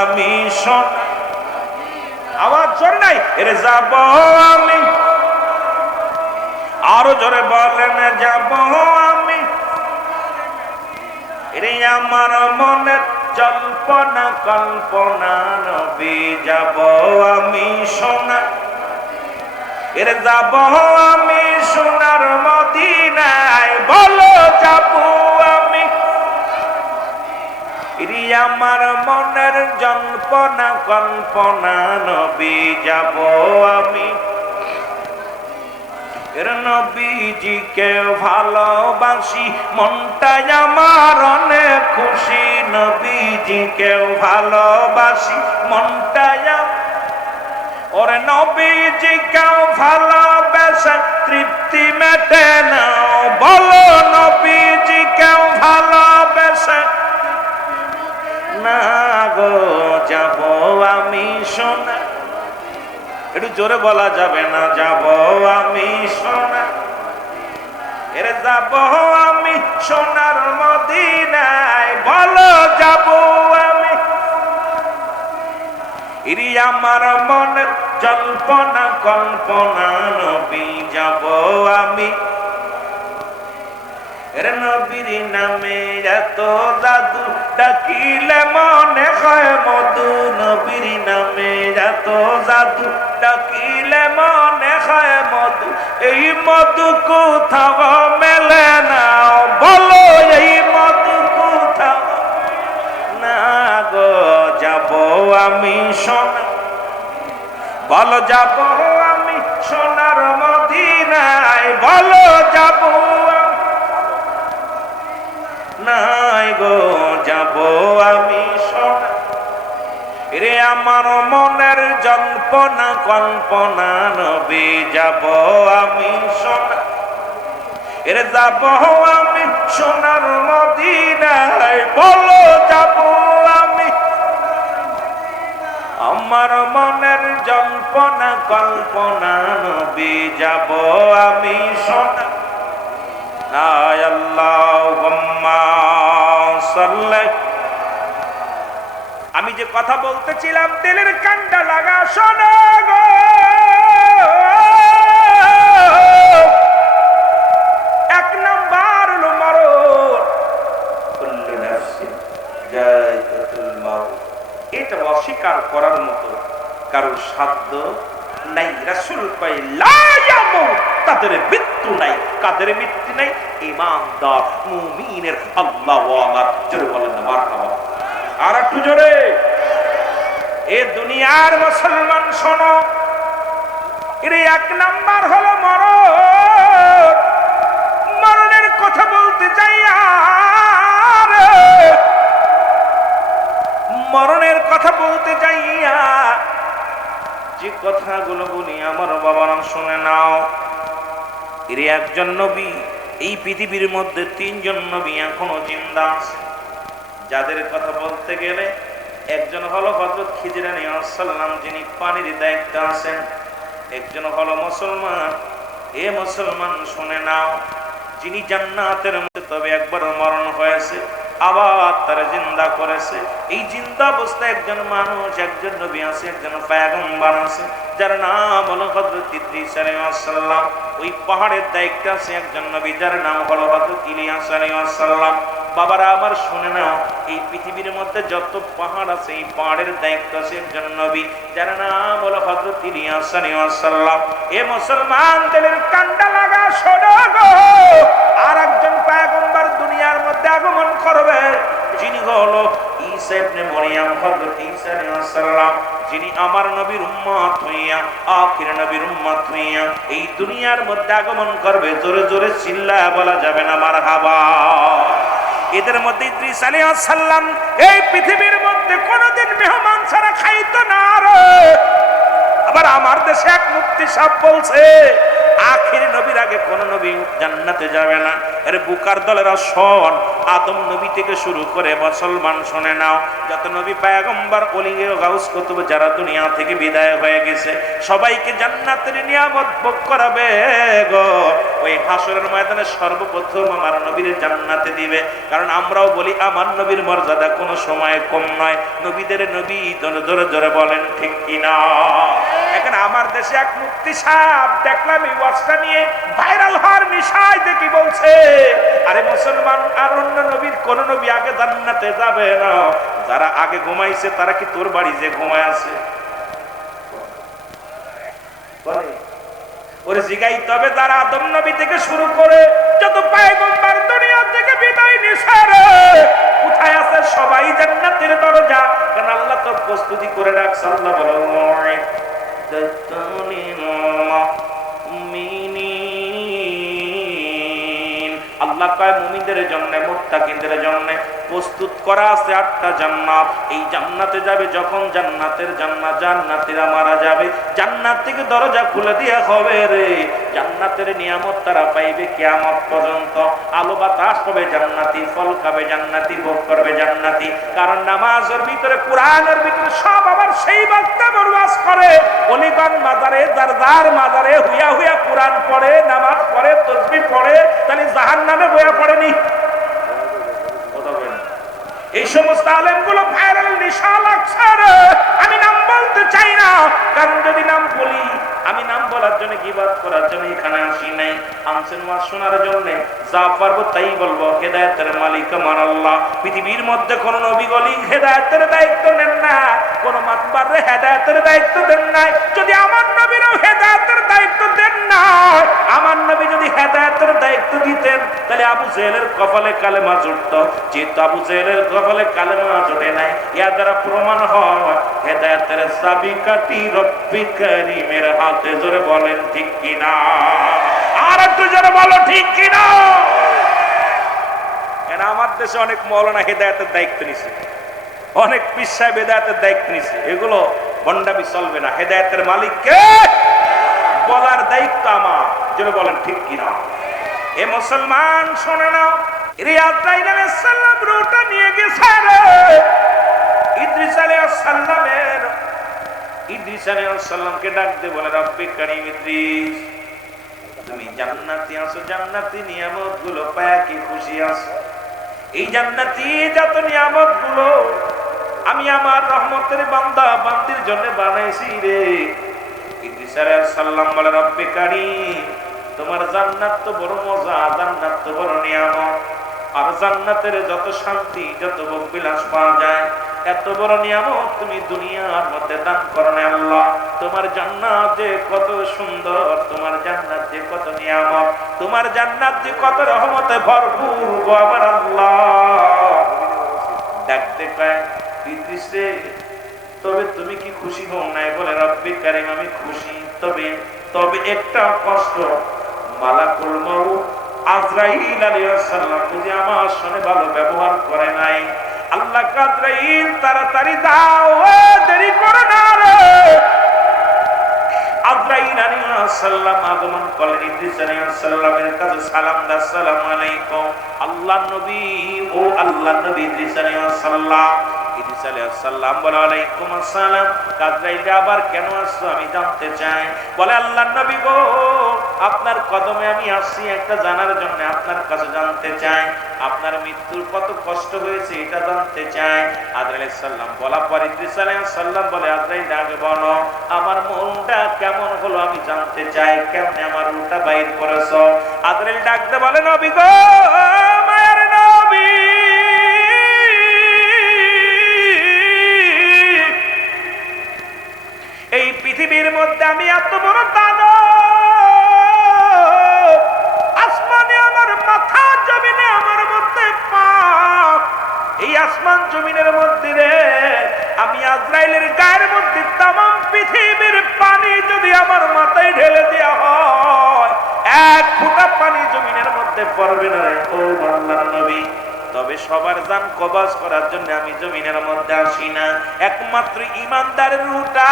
আমি সোনা, আওয়াজ জোর নাই, এরে যাব আমি, আরো জোরে বলেন যাব আমি। এরে আমার মনের জল্পনা কল্পনা, নবী যাব আমি সোনা, এর যাব আমি সোনার মদিনায়, বলো যাব আমি। এরি আমার মনের জল্পনা কল্পনা, নবী যাব আমি। এর নবীজিকে ভালোবাসি, মনটাই আমার অনেক খুশি, নবীজিকে ভালোবাসি, মনটাই ওরে নবীজিকে ভালোবেসে তৃপ্তি মেটে না, বলো নবীজিকে ভালোবেসে না গো যাব আমি সোনা, একটু জোরে বলা যাবে না? যাব আমি সোনা, এর যাব আমি সোনার মদিনায়, বলো যাব আমি। ইরি আমার মনের জল্পনা কল্পনা, নবী যাব আমি। এর নবীর নামে এত জাদু, ডাকিলে মনে হয় মধু, নবীর নামে এত জাদু, ডাকিলে মনে হয় মধু, এই মধু কোথাও মেলে না, বলো এই মধু কোথাও না গো যাব আমি সোনা, বলো যাব আমি সোনার মদিনায়, বলো যাব নাই গো যাব আমি সোনা। রে আমার মনের জল্পনা কল্পনা, নবী যাব আমি সোনা, এর যাব আমি সোনার মদিনায়, বলো যাব আমি। আমার মনের জল্পনা কল্পনা, নবী যাব আমি সোনা। আয় আল্লাহুম্মা সাল্লি। আমি যে কথা বলতেছিলাম দিলের কানটা লাগা শোনো গো, কারোর সাধ্য নাই। রাসূল কয় লা ইয়ামুত, তাদের মৃত্যু নাই। কাদের মৃত্যু নাই? ঈমানদার মুমিনের আল্লাহু আকবার। জোরে বলেন মারহাবা। আর একটু জোরে। এ দুনিয়ার মুসলমান শোনো, এর এক নাম্বার হলো মরণ। মরণের কথা বলতে চাই, আর মরণের কথা বলতে যাইয়া যে কথাগুলো বলি আমার বাবারা শুনে নাও। এর একজন নবী, এই পৃথিবীর মধ্যে 3 জন নবী এখনো জিন্দা আছে, যাদের কথা বলতে গেলে একজন হলো হযরত খিজির আলাইহিস সালাম, যিনি পানির দায়িত্বে আছেন। একজন হলো মুসলমান। এ মুসলমান শুনে নাও, যিনি জান্নাতের মধ্যে তবে একবার মরণ হয়েছে, আবার তারা জিন্দা করেছে। এই জিন্দা অবস্থায় একজন মানুষ, একজন নবী আছে, একজন পয়গম্বর আছে, যার নাম হলো হযরত ইদ্রিস আলাইহিস সালাম। ওই পাহাড়ের দায়িত্বে আছে একজন নবী, যার নাম হলো হযরত ইলিয়াস আলাইহিস সালাম। বাবারা আমার শুনে নাও, এই পৃথিবীর মধ্যে যত পাহাড় আছে, এই পাহাড়ের দায়িত্ব আছে একজন নবী, যার নাম হলো হযরত ইলিয়াস আলাইহিস সালাম। এ মুসলমানদের কান্ডা লাগা শোনো গো, আর একজন পয়গম্বর দুনিয়ার মধ্যে আগমন করবে, যিনি হলো ঈসা ইবনে মরিয়ম, হযরত ঈসা আলাইহিস সালাম, যিনি আমার নবীর উম্মত হইয়া, আখির নবীর উম্মত হইয়া এই দুনিয়ার মধ্যে আগমন করবে। জোরে জোরে চিল্লায়া বলা যাবে না মারহাবা। এদের মধ্যে ইদ্রিস আলাইহিস সালাম এই পৃথিবীর মধ্যে কোনোদিন মেহমান ছাড়া খাইতো না। আবার আমার দেশে এক মুফতি সাহেব বলছে, আখির নবীর আগে কোন নবী জান্নাতে যাবে না। এর বুকার দলেরা শোন, আদম নবী থেকে শুরু করে মুসলমান শুনে নাও, যত নবী পয়গম্বর ওলি গাউস কুতুব যারা দুনিয়া থেকে বিদায় হয়ে গেছে, সবাইকে জান্নাতের নিয়ামত ভোগ করাবে গো। ওই হাসরের ময়দানে সর্বপ্রথম আমার নবীর জান্নাতে দিবে। কারণ আমরাও বলি আমার নবীর মর্যাদা কোনো সময় কম নয়। নবীদের নবী, জোরে জোরে বলেন ঠিক কিনা। এখানে আমার দেশে এক মুফতি সাহেব দেখলাম এই ওয়াজটা নিয়ে ভাইরাল হওয়ার নিশায় দেখি বলছে, আরে মুসলমান আর অন্য নবীর কোন নবী আগে জান্নাতে যাবে না। যারা আগে ঘুমাইছে তারা কি তোর বাড়ি যে ঘুমায় আছে? বলে ওরে জিগাই, তবে যারা আদম নবী থেকে শুরু করে যত পয়গম্বর দুনিয়া থেকে বিদায় নিছে রে, কোথায় আছে? সবাই জান্নাতের দরজা। কারণ আল্লাহ তো প্রস্তুতি করে রাখছে। আল্লাহ বলে আল্লাহ কয় মুমিনদের জন্য, মুত্তাকিনদের জন্য প্রস্তুত করা আছে 8টা জান্নাত। এই জান্নাতে যাবে যখন জান্নাতীরা মারা যাবে, জান্নাত থেকে দরজা খুলে দেয়া হবে রে। জান্নাতের নিয়ামত তারা পাইবে কিয়ামত পর্যন্ত। আলো বাতাস পাবে জান্নাতি, ফল খাবে জান্নাতি, ভোগ করবে জান্নাতি। কারণ নামাজের ভিতরে, কোরআনের ভিতরে সব আবার সেই বক্তা বরবাস করে। অলিগণ মাজারে, যার মাজারে হুইয়া হুইয়া কোরআন পড়ে, নামাজ পড়ে, তাসবিহ পড়ে, তাহলে জাহান্নামে বইয়া পড়েনি? এই সমস্ত আলেমগুলো ভাইরাল নিশা লাগছে। আমি নাম বলতে চাই না, কারণ যদি নাম বলি, আমি নাম বলার জন্য, গীবত করার জন্য এখানে আসি নাই। আনছেন ওয়াজ শোনার জন্য, যা পারবো তাই বলবো। হেদায়েতের মালিক আমার আল্লাহ। পৃথিবীর মধ্যে কোন নবী গলি হেদায়েতের দায়িত্ব নেন না, কোন মাতবারে হেদায়েতের দায়িত্ব দেন নাই। যদি আমার নবীরও হেদায়েতের দায়িত্ব দেন না, আমার নবী যদি হেদায়েতের দায়িত্ব দিতেন, তাহলে আবু জেহেলের কপালে কালেমা জুটত। যেহেতু আবু জেহেলের কপালে কালেমা জুটে নাই, এর দ্বারা প্রমাণ হয় হেদায়েতের চাবিকাঠি রব্বিল কারীমের হাতে। জোরে বলেন ঠিক কিনা। আর একটু জোরে বলো ঠিক কিনা। কেন আমার দেশে অনেক মাওলানা হেদায়েতের দায়িত্ব নিছে, অনেক পীর সাহেব হেদায়েতের দায়িত্ব নিছে। এগুলো বন্ডামি চলবে না। হেদায়েতের মালিককে বলার দায়িত্ব আমার। জোরে বলেন ঠিক কিনা। এ মুসলমান শোনে না, ইদ্রিস রূহটা নিয়ে গেছে রে। ইদ্রিস আলাইহিস সালামকে ডাক দিয়ে বলে, রব্বি কারীম ইদ্রিস, তুমি জান্নাতি আছো, জান্নাতি নিয়ামতগুলো পায়া কি খুশি আছো? এই জান্নাতি যত নিয়ামতগুলো আমি আমার রহমতের বান্দা বান্দির জন্য বানাইছি রে। ইদ্রিস আলাইহিস সালাম বলে, রব্বি কারীম, তোমার জান্নাত তো বড় মজা, জান্নাত তো বড় নিয়ামত। আর জান্নাতের যত শান্তি, যত ভোগ বিলাস পাওয়া যায়, এত বড় নিয়ামত তুমি দুনিয়ার মধ্যে দান করো না আল্লাহ। তোমার জান্নাত যে কত সুন্দর, তোমার জান্নাত যে কত নিয়ামত, তোমার জান্নাত যে কত রহমতে ভরপুর গো আমার আল্লাহ। ডাকতে পায় ইদ্রিস রে, তবে তুমি কি খুশি হও নাই? বলে রব্বি কারীম আমি খুশি, তবে তবে একটা কষ্ট, মালাকুল মউত আজরাইল আলাইহিস সালাম যদি আমার সঙ্গে ভালো ব্যবহার করে নাই। আল্লাহ আজরাইল তাড়াতাড়ি দাও, দেরি করে না রে। আজরাইল আলাইহিস সালাম আগমন করলেন ইদ্রিস আলাইহিস সালামের কাছে, সালাম দা, আসসালামু আলাইকুম। আল্লাহর নবী, ও আল্লাহর নবী ইদ্রিস আলাইহিস সালাম। ইদ্রিস আলাইহিস সালাম বলে ওয়ালাইকুম আসসালাম। আজরাইল আবার কেন আসছো আমি জানতে চাই। বলে আল্লাহর নবী গো, আপনার কদমে আমি আসছি একটা জানার জন্য, আপনার কাছে জানতে চাই আপনার মৃত্যুর কত কষ্ট হয়েছে এটা জানতে চাই। আজরাইল আলাইহিস সালাম বলা পর ইদ্রিস আলাইহিস সালাম বলে আজরাইল আগে বলো আমার মনটা কেমন হলো আমি জানতে চাই, কেমনে আমার রূহটা বাইর করেছো। আজরাইল ডাকতে বলে নবী গো, মায়ের নবী, এই পৃথিবীর মধ্যে আমি এত বড় দানব, আসমানে আমার মাথা, জমিনে আমার মধ্যে পাপ, এই আসমান জমিনের মধ্যে রে আমি আজরাইলের গায়ের মধ্যে তামাম পৃথিবীর পানি যদি আমার মাথায় ঢেলে দেওয়া হয়, এক ফোঁটা পানি জমিনের মধ্যে পড়বে না রে ও আল্লাহর নবী। তবে সবার জান কবজ করার জন্য আমি জমিনের মধ্যে আসি না, একমাত্র ইমানদারের রূহটা,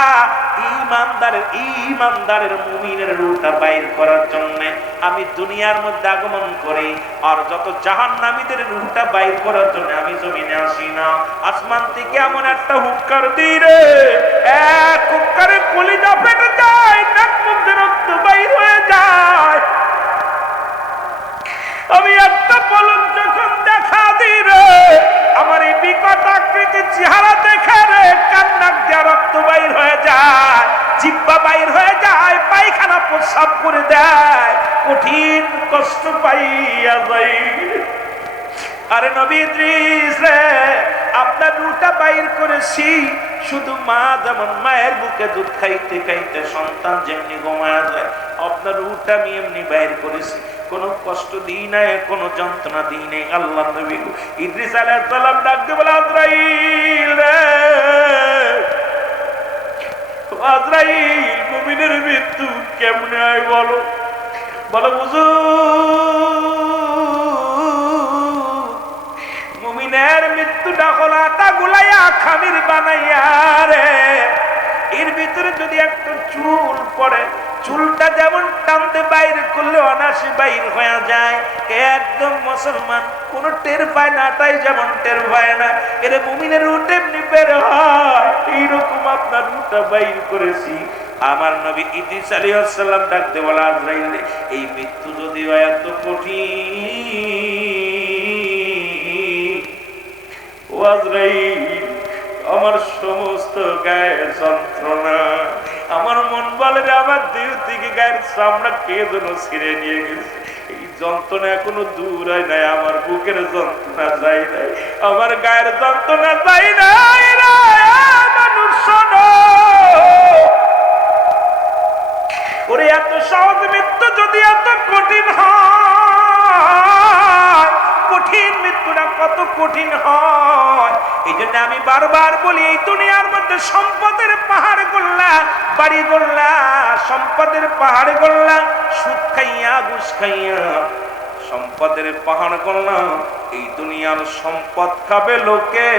ইমানদারের মুমিনের রূহটা বাইর করার জন্য আমি দুনিয়ার মধ্যে আগমন করি। আর যত জাহান্নামীদের রূহটা বাইর করার জন্য আমি জমিনে আসি না। আসমান থেকে এমন একটা হুক্কার দিই রে, এক হুক্কারে কলিজা ফেটে যায়, নাক মুখ দিয়ে রক্ত বাইর হয়ে যায়। আমি একটা পলক যখন দেখা দিই রে, আমার এই বিকট আকৃতির চেহারা দেখে রে কান্নাক দিয়া রক্ত বাইর হয়ে যায়, জিহ্বা বাইর হয়ে যায়, পায়খানা প্রস্রাব করে দেয়, কঠিন কষ্ট পাইয়া যাই। আরে নবী ইদ্রিস রে, আপনার রূহটা বাইর করেছি, শুধু মা যেমন মায়ের বুকে দুধ খাইতে খাইতে সন্তান যেমনি ঘুমায়া যায়, আপনার রূহটা আমি এমনি বাইর করেছি, কোনো কষ্ট দিই নাই, কোনো যন্ত্রণা দিই নাই। আল্লাহ নবী ইদ্রিস আলাইহিস সালাম ডাকতে বলে আজরাইল রে, আজরাইল মুমিনের মৃত্যু কেমনে হয় বলো। বলো হুজুর, মুমিনের মৃত্যুটা হলো আটা গুলাইয়া খামির বানাইয়া রে, এর ভিতরে যদি একটা চুল পড়ে, চুলটা যেমন টানতে বাইরে করলে অনাসি বাইর হয়ে যায়, একদম মুসলমান কোন টের পায় না, তাই যেমন টের পায় না, এর মুমিনের রূহ এমনি বের হয়, এইরকম আপনার রূহটা বাইর করেছি। আমার নবী ইদ্রিস আলাইহিস সালাম ডাকতে বলে আজরাইল এই মৃত্যু যদি হয় এত কঠিন, ও আজরাইল আমার সমস্ত গায়ে যন্ত্রণা, আমার মন বলে যে আমার দেহ থেকে গায়ের চামড়া কে যেন ছিঁড়ে নিয়ে গেছে, এই যন্ত্রণা এখনো দূর হয় নাই, আমার বুকের যন্ত্রণা যায় নাই, আমার গায়ের যন্ত্রণা যায় নাই। মানুষ শোনো, ওরে এত সহজ মৃত্যু যদি এত কঠিন হয়, কঠিন মৃত্যুটা কত কঠিন হয়। এই জন্য আমি বারবার বলি, এই দুনিয়ার মধ্যে সম্পদের পাহাড় গড়লা, বাড়ি গড়লা, সম্পদের পাহাড় গড়লা, সুদ খাইয়া ঘুষ খাইয়া সম্পদের পাহাড় গড়লা, এই দুনিয়ার সম্পদ খাবে লোকে,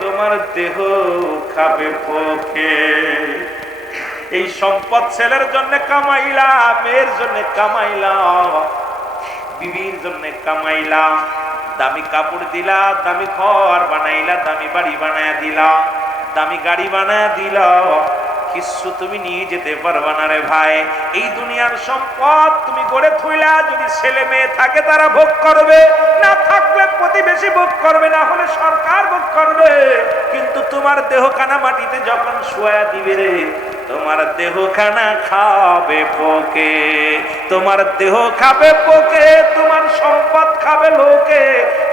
তোমার দেহ খাবে পোকে। এই সম্পদ ছেলের জন্য কামাইলা, মেয়ের জন্য কামাইলা, বিবির জন্য কামাইলা, দামি কাপড় দিলা, দামি ঘর বানাইলা, দামি বাড়ি বানায়া দিলা, দামি গাড়ি বানায়া দিলা, কিছু তুমি নিয়ে যেতে পারবা না রে ভাই। এই দুনিয়ার সম্পদ তুমি গড়ে থইলা, যদি ছেলে মেয়ে থাকে তারা ভোগ করবে, না থাকলে প্রতিবেশী ভোগ করবে, না হলে সরকার ভোগ করবে, কিন্তু তোমার দেহখানা মাটিতে যখন শোয়া দিবে রে, তোমার দেহখানা খাবে পোকে, তোমার দেহ খাবে পোকে, তোমার সম্পদ খাবে লোকে।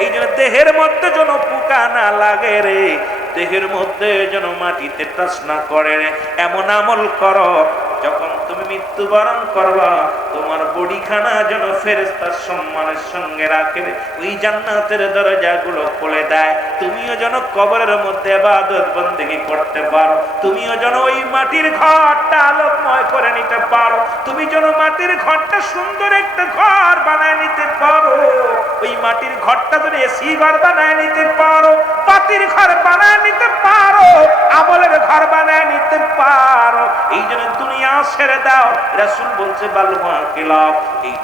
এই জন্য দেহের মধ্যে যেন পোকা না লাগে রে, দেহের মধ্যে যেন মাটিতে টাচ না করে। এমন আমল করো যখন তুমি মৃত্যুবরণ করবা তোমার বডিখানা যেন ফেরেশতার সম্মানের সঙ্গে রাখে, ওই জান্নাতের দরজাগুলো খুলে দেয়। তুমিও যেন কবরের মধ্যে ইবাদত বন্দেগী করতে পারো, তুমিও যেন ওই মাটির ঘরটা আলোকময় করে নিতে পারো, তুমি যেন মাটির ঘরটা সুন্দর একটা ঘর বানায় নিতে পারো, ওই মাটির ঘরটা যেন এসি ঘর বানায় নিতে পারো, পাতির ঘর বানায় নিতে পারো, আমলের ঘর বানায় নিতে পারো। এই জন্য দুনিয়া ছেড়ে দাও। রাসূল বলছে বালমা কিলাব, এই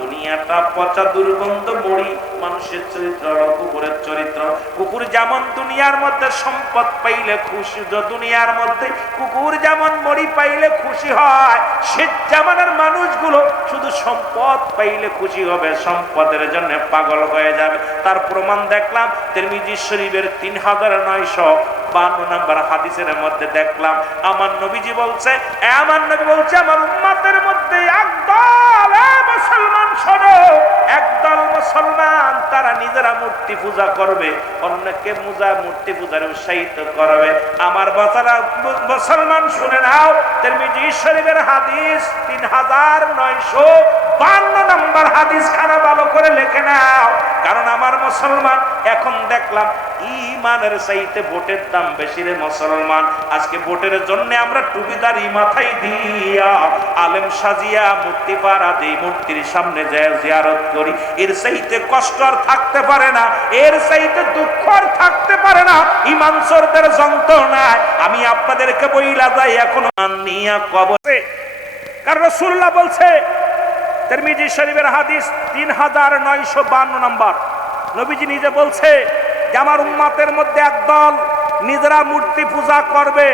দুনিয়াটা পচা দুর্গন্ধ মরি মানুষের চরিত্র কুকুরের চরিত্র। কুকুর যেমন দুনিয়ার মধ্যে সম্পদ পাইলে খুশি, দুনিয়ার মধ্যে কুকুর যেমন মরি পাইলে খুশি হয়, সে জামানার মানুষগুলো শুধু সম্পদ পাইলে খুশি হবে, সম্পদের জন্য পাগল হয়ে যাবে। তার প্রমাণ দেখলাম তিরমিজি শরীফের 3952 নম্বর হাদিসের মধ্যে দেখলাম আমার নবীজি বলছে, আমার নবী বলছে আমার উম্মতের মধ্যে একদল মুসলমান শোনো, একদল মুসলমান তারা নিজেরা মূর্তি পূজা করবে, অন্যকে মূর্তি পূজার উৎসাহিত করবে। আমার বাচ্চারা মুসলমান শুনে নাও, তিরমিজি শরীফের হাদিস 3952 নম্বর হাদিস খানা ভালো করে লিখে নাও। কারণ আমার মুসলমান এখন দেখলাম ইমানের চাইতে ভোটের দাম বেশি রে মুসলমান। আজকে ভোটের জন্য আমরা টুপিদারি মাথায় দিয়া আলেম সাজিয়া মূর্তি পাড়া দিই, মূর্তির সামনে যায় জিয়ারত করি। এর চাইতে কষ্ট আর থাকতে পারে না, এর চাইতে দুঃখ আর থাকতে পারে না ইমান চোরদের যন্ত্রণায়। আমি আপনাদেরকে বইলা যাই এখন নিয়া কবরে, কারণ রাসূলুল্লাহ বলছে তিরমিজি শরীফের হাদিস 3952 নম্বর, নবীজি নিজে বলছে যে আমার উম্মতের মধ্যে একদল নিজেরা মূর্তি পূজা করবে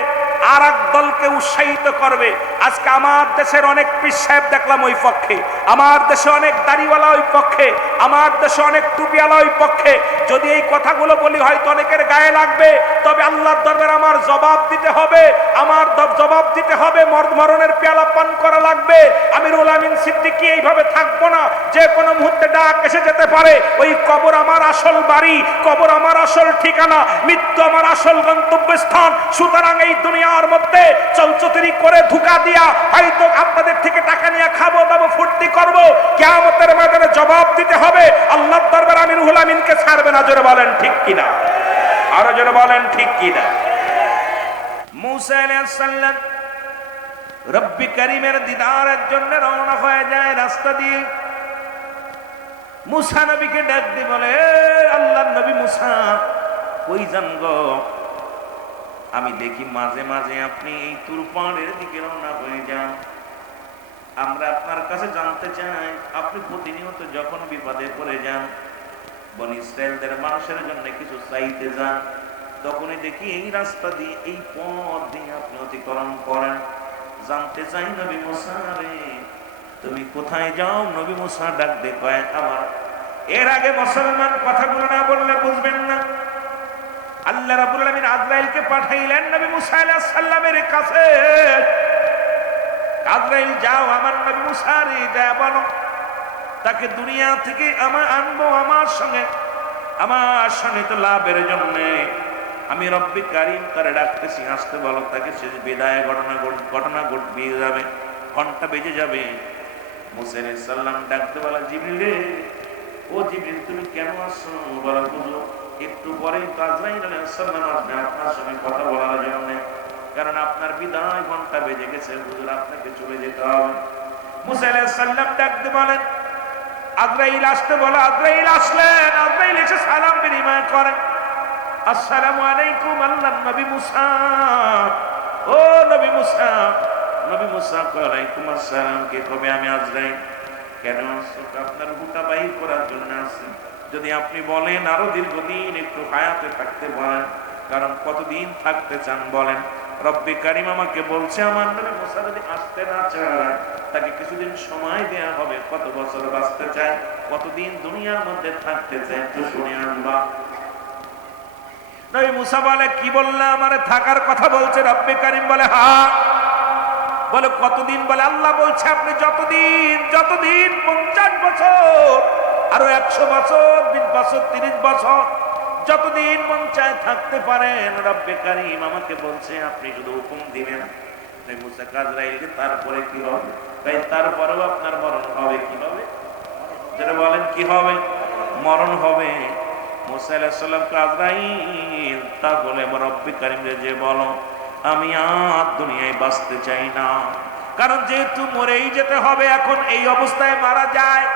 আর এক দলকে উৎসাহিত করবে। আজকে আমার দেশের অনেক পীর সাহেব দেখলাম ওই পক্ষে, আমার দেশে অনেক দাড়িওয়ালা ওই পক্ষে, আমার দেশে অনেক টুপিওয়ালা ওই পক্ষে। যদি এই কথাগুলো বলি হয়তো অনেকের গায়ে লাগবে, তবে আল্লাহর দরবারে আমার জবাব দিতে হবে, আমার জবাব দিতে হবে, মরণের পেয়ালা পান করা লাগবে। আমিরুল আমিন সিদ্দিকী এইভাবে থাকবো না, যে কোনো মুহূর্তে ডাক এসে যেতে পারে। ওই কবর আমার আসল বাড়ি, কবর আমার আসল ঠিকানা, মৃত্যু আমার আসল গন্তব্যস্থান। সুতরাং এই দুনিয়ার মধ্যে চলচতুরি করে ধোঁকা দিয়া হয়তো আপনাদের থেকে টাকা নিয়ে খাবো দাবো ফুর্তি করবো, কিয়ামতের ময়দানে জবাব দিতে হবে। আল্লাহর দরবারে আমিরুল আমিনকে ছাড়বে না। জোরে বলেন ঠিক কিনা, আরো জোরে বলেন ঠিক কিনা। মুসা আলাইহিস সালাম রব্বি কারীমের দিদারের জন্য রওনা হয়ে যায় রাস্তা দিয়ে। মুসা নবীকে ডাক দিয়ে বলে, আল্লাহর নবী মুসা কই যান গো? আমি দেখি মাঝে মাঝে আপনি এই তুরপাড়ের দিকে রওনা হয়ে যান। আমরা আপনার কাছে জানতে চাই, আপনি প্রতিনিয়ত যখন বিপদে পড়ে যান, বনি ইসরায়েলদের মানুষের জন্য কিছু চাইতে যান, তখনই দেখি এই রাস্তা দিয়ে এই পথ দিয়ে আপনি অতিক্রম করেন। জানতে চাই নবী মুসা রে তুমি কোথায় যাও? নবী মুসা ডাক দিয়ে কয় আমার। এর আগে মুসলমান কথাগুলো না বললে বুঝবেন না। আল্লাহ রাব্বুল আলামিন আজরাইলকে পাঠাইলেন নবী মুসা আলাইহিস সালামের কাছে। আজরাইল যাও আমার নবী মুসা রে যা বলো তাকে দুনিয়া থেকে আমার আনবো আমার সঙ্গে তো লাভের জন্য। আমি রব্বি কারীম তারে ডাকতেছি, আসতে বলো তাকে। সে বিদায় ঘটনা ঘটবে যাবে, ঘন্টা বেজে যাবে। মুসা আলাইহিস সালাম ডাকতে বলা, জিবরিল রে, ও জিবরিল তুমি কেন আসছো? বলা বুঝো একটু পরেই তো আজরাইল আলাইহিস সালাম আসবে আপনার সঙ্গে কথা বলার জন্য, কারণ আপনার বিদায় ঘন্টা বেজে গেছে, হুজুর আপনাকে চলে যেতে হবে। মুসা আলাইহিস সালাম ডাকতে বলেন, আজরাইল আসতে বলো। আজরাইল আসলেন। আজরাইল এসে সালাম বিনিময় করেন, আসসালামু আলাইকুম আল্লাহর নবী মুসা। ও নবী মুসা। নবী মুসা ওয়ালাইকুম আসসালাম। কে? কবে? আমি আজরাইল। কেন আসছো? আপনার বুটা বাহির করার জন্য আসছি। যদি আপনি বলেন আরো দীর্ঘদিন একটু হায়াতে থাকতে বলেন, কারণ কতদিন থাকতে চান বলেন? রব্বি কারীম আমাকে বলছে আমার নবী মুসা যদি আসতে না চায় তাকে কিছুদিন সময় দেয়া হবে। কত বছর বাঁচতে চায়, কতদিন দুনিয়ার মধ্যে থাকতে চায় একটু শুনে আনবা। নবী মুসা বলে, কি বললে? আমারে থাকার কথা বলছে রব্বি কারীম। বলে হ্যাঁ। বলে কতদিন? বলে আল্লাহ বলছে আপনি যতদিন 50 বছর, আরো 100 বছর, 20 বছর, 30 বছর, যতদিন মন চায় থাকতে পারেন। রব্বে কারীম আমাকে বলছে আপনি শুধু হুকুম দিবেন। মুসা আজরাইলকে তারপরে কি হবে? তাই তারপরেও আপনার মরণ হবে। কি হবে? যেটা বলেন কি হবে? মরণ হবে। মুসা আলাইহিস সালামকে আজরাইল তা বলে রব্বে কারীমরে যে বলো আমি আর দুনিয়ায় বাঁচতে চাই না, কারণ যেহেতু মরেই যেতে হবে, এখন এই অবস্থায় মারা যায়।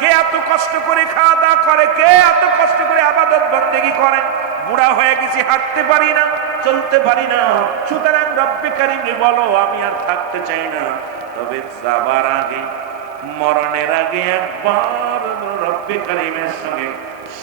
কে এত কষ্ট করে খাওয়া দাওয়া করে? কে এত কষ্ট করে ইবাদত বন্দেগী করে? বুড়া হয়ে গেছি, হাঁটতে পারি না, চলতে পারি না। সুতরাং রব্বে কারীমরে বলো আমি আর থাকতে চাই না, তবে যাবার আগে, মরণের আগে একবার রব্বে কারীমের সঙ্গে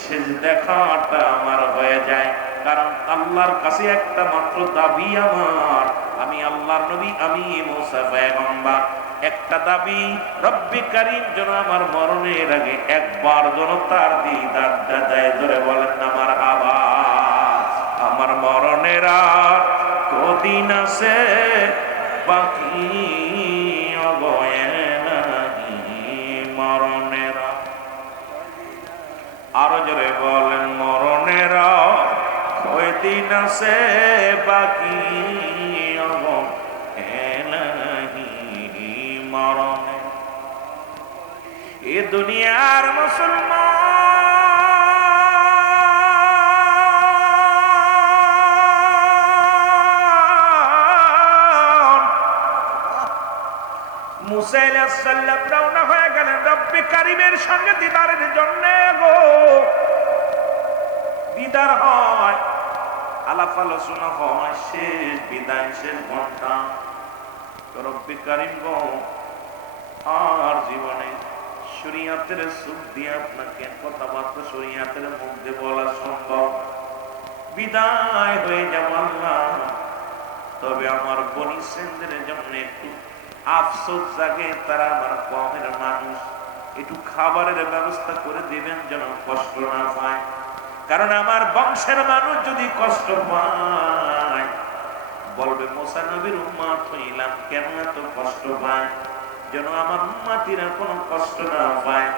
শেষ দেখাটা আমার হয়ে যায়। কারণ আল্লাহর কাছে একটা মাত্র দাবি আমার, আমি আল্লাহর নবী, আমি মুসা পয়গম্বর। একটা দাবি, রব্বে কারীম যেন আমার মরণের আগে একবার যেন তার দিদারটা দেয়। ধরে বলেন না মারহাবা। আমার মরণের আর কদিন আছে বাকি, মরণের আরো জোরে বলেন মরণের কয়দিন আছে বাকি, মরণে এ দুনিয়ার মুসলমান মুসা আলাইহিস সালাম রওনা হয়ে গেলেন রব্বে কারীমের সঙ্গে দিদারের জন্য। গো দিদার হয়, আলাপ আলোচনা হয়, শেষ বিদায়, শেষ ঘন্টা। রব্বে কারীম গো আর জীবনে শরীয়তের সুখ দিয়ে আপনাকে কথাবার্তা শরীয়তের মধ্যে বলা সম্ভব, বিদায় হয়ে যাব আল্লাহ। তবে আমার বনি ইসরাঈলের জন্য একটু আফসোস জাগে, তারা আমার কওমের মানুষ, একটু খাবারের ব্যবস্থা করে দিবেন যেন কষ্ট না পায়। কারণ আমার বংশের মানুষ যদি কষ্ট পায় বলবে মুসা নবীর উম্মত হইলাম, কেন এত কষ্ট পায়? যেন আমার উম্মতিরা কোনো কষ্ট না পায়।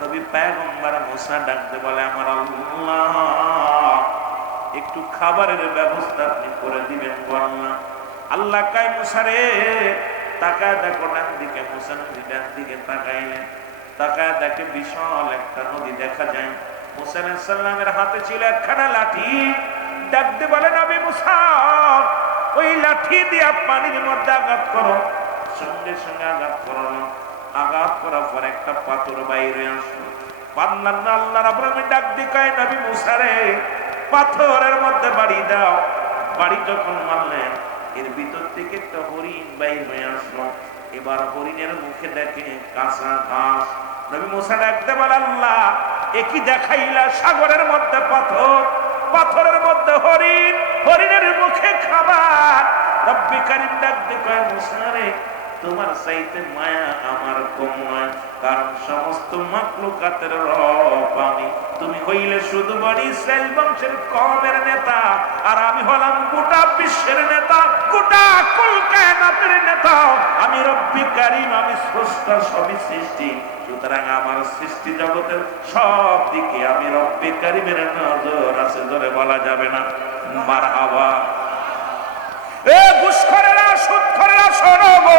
নবী পয়গম্বর মুসা ডাকতে বলে আমার আল্লাহ একটু খাবারের ব্যবস্থা আপনি করে দিবেন বললাম। আল্লাহ কয় মুসা রে তাকায় দেখো ডান দিকে। মুসা নবী ডান দিকে তাকাইলেন, তাকায় দেখে বিশাল একটা নদী দেখা যায়। মুসা আলাইহিস সালামের হাতে ছিল একখানা লাঠি। ডাকতে বলে নবী মুসা ওই লাঠি দিয়ে পানির মধ্যে আঘাত করো। সঙ্গে সঙ্গে আঘাত করো, আঘাত করার পর একটা পাথর বাইরে আসলো। পারলাম না, আল্লাহ রাব্বুল আলামিন ডাক দিয়ে কয় নবী মুসা রে পাথরের মধ্যে বাড়ি দাও। বাড়ি যখন মারলেন এর ভিতর থেকে একটা হরিণ বাইর হয়ে আসলো। এবার হরিণের মুখে দেখে কাঁচা ঘাস। নবী মুসা ডাকতে বলে আল্লাহ একই দেখাইলা, সাগরের মধ্যে পাথর, পাথরের মধ্যে হরিণ, হরিণের মুখে খাবার। রব্বে কারীম ডাকতে কয় মুসা রে তোমার চাইতে মায়া আমার কম নয়, কারণ সমস্ত মাখলুকাতের রব আমি। তুমি হইলে শুধু বনি ইসরাইল বংশের কওমের নেতা, আর আমি হলাম গোটা বিশ্বের নেতা, গোটা কুল কায়নাতের নেতা। আমি রব্বে কারীম, আমি স্রষ্টা, সবই সৃষ্টি। সুতরাং আমার সৃষ্টি জগতের সব দিকে আমি রব্বে কারীমের নজর আছে। জোরে বলা যাবে না মারহাবা। এ ঘুষখোরেরা, সুদখোরেরা শোনো গো,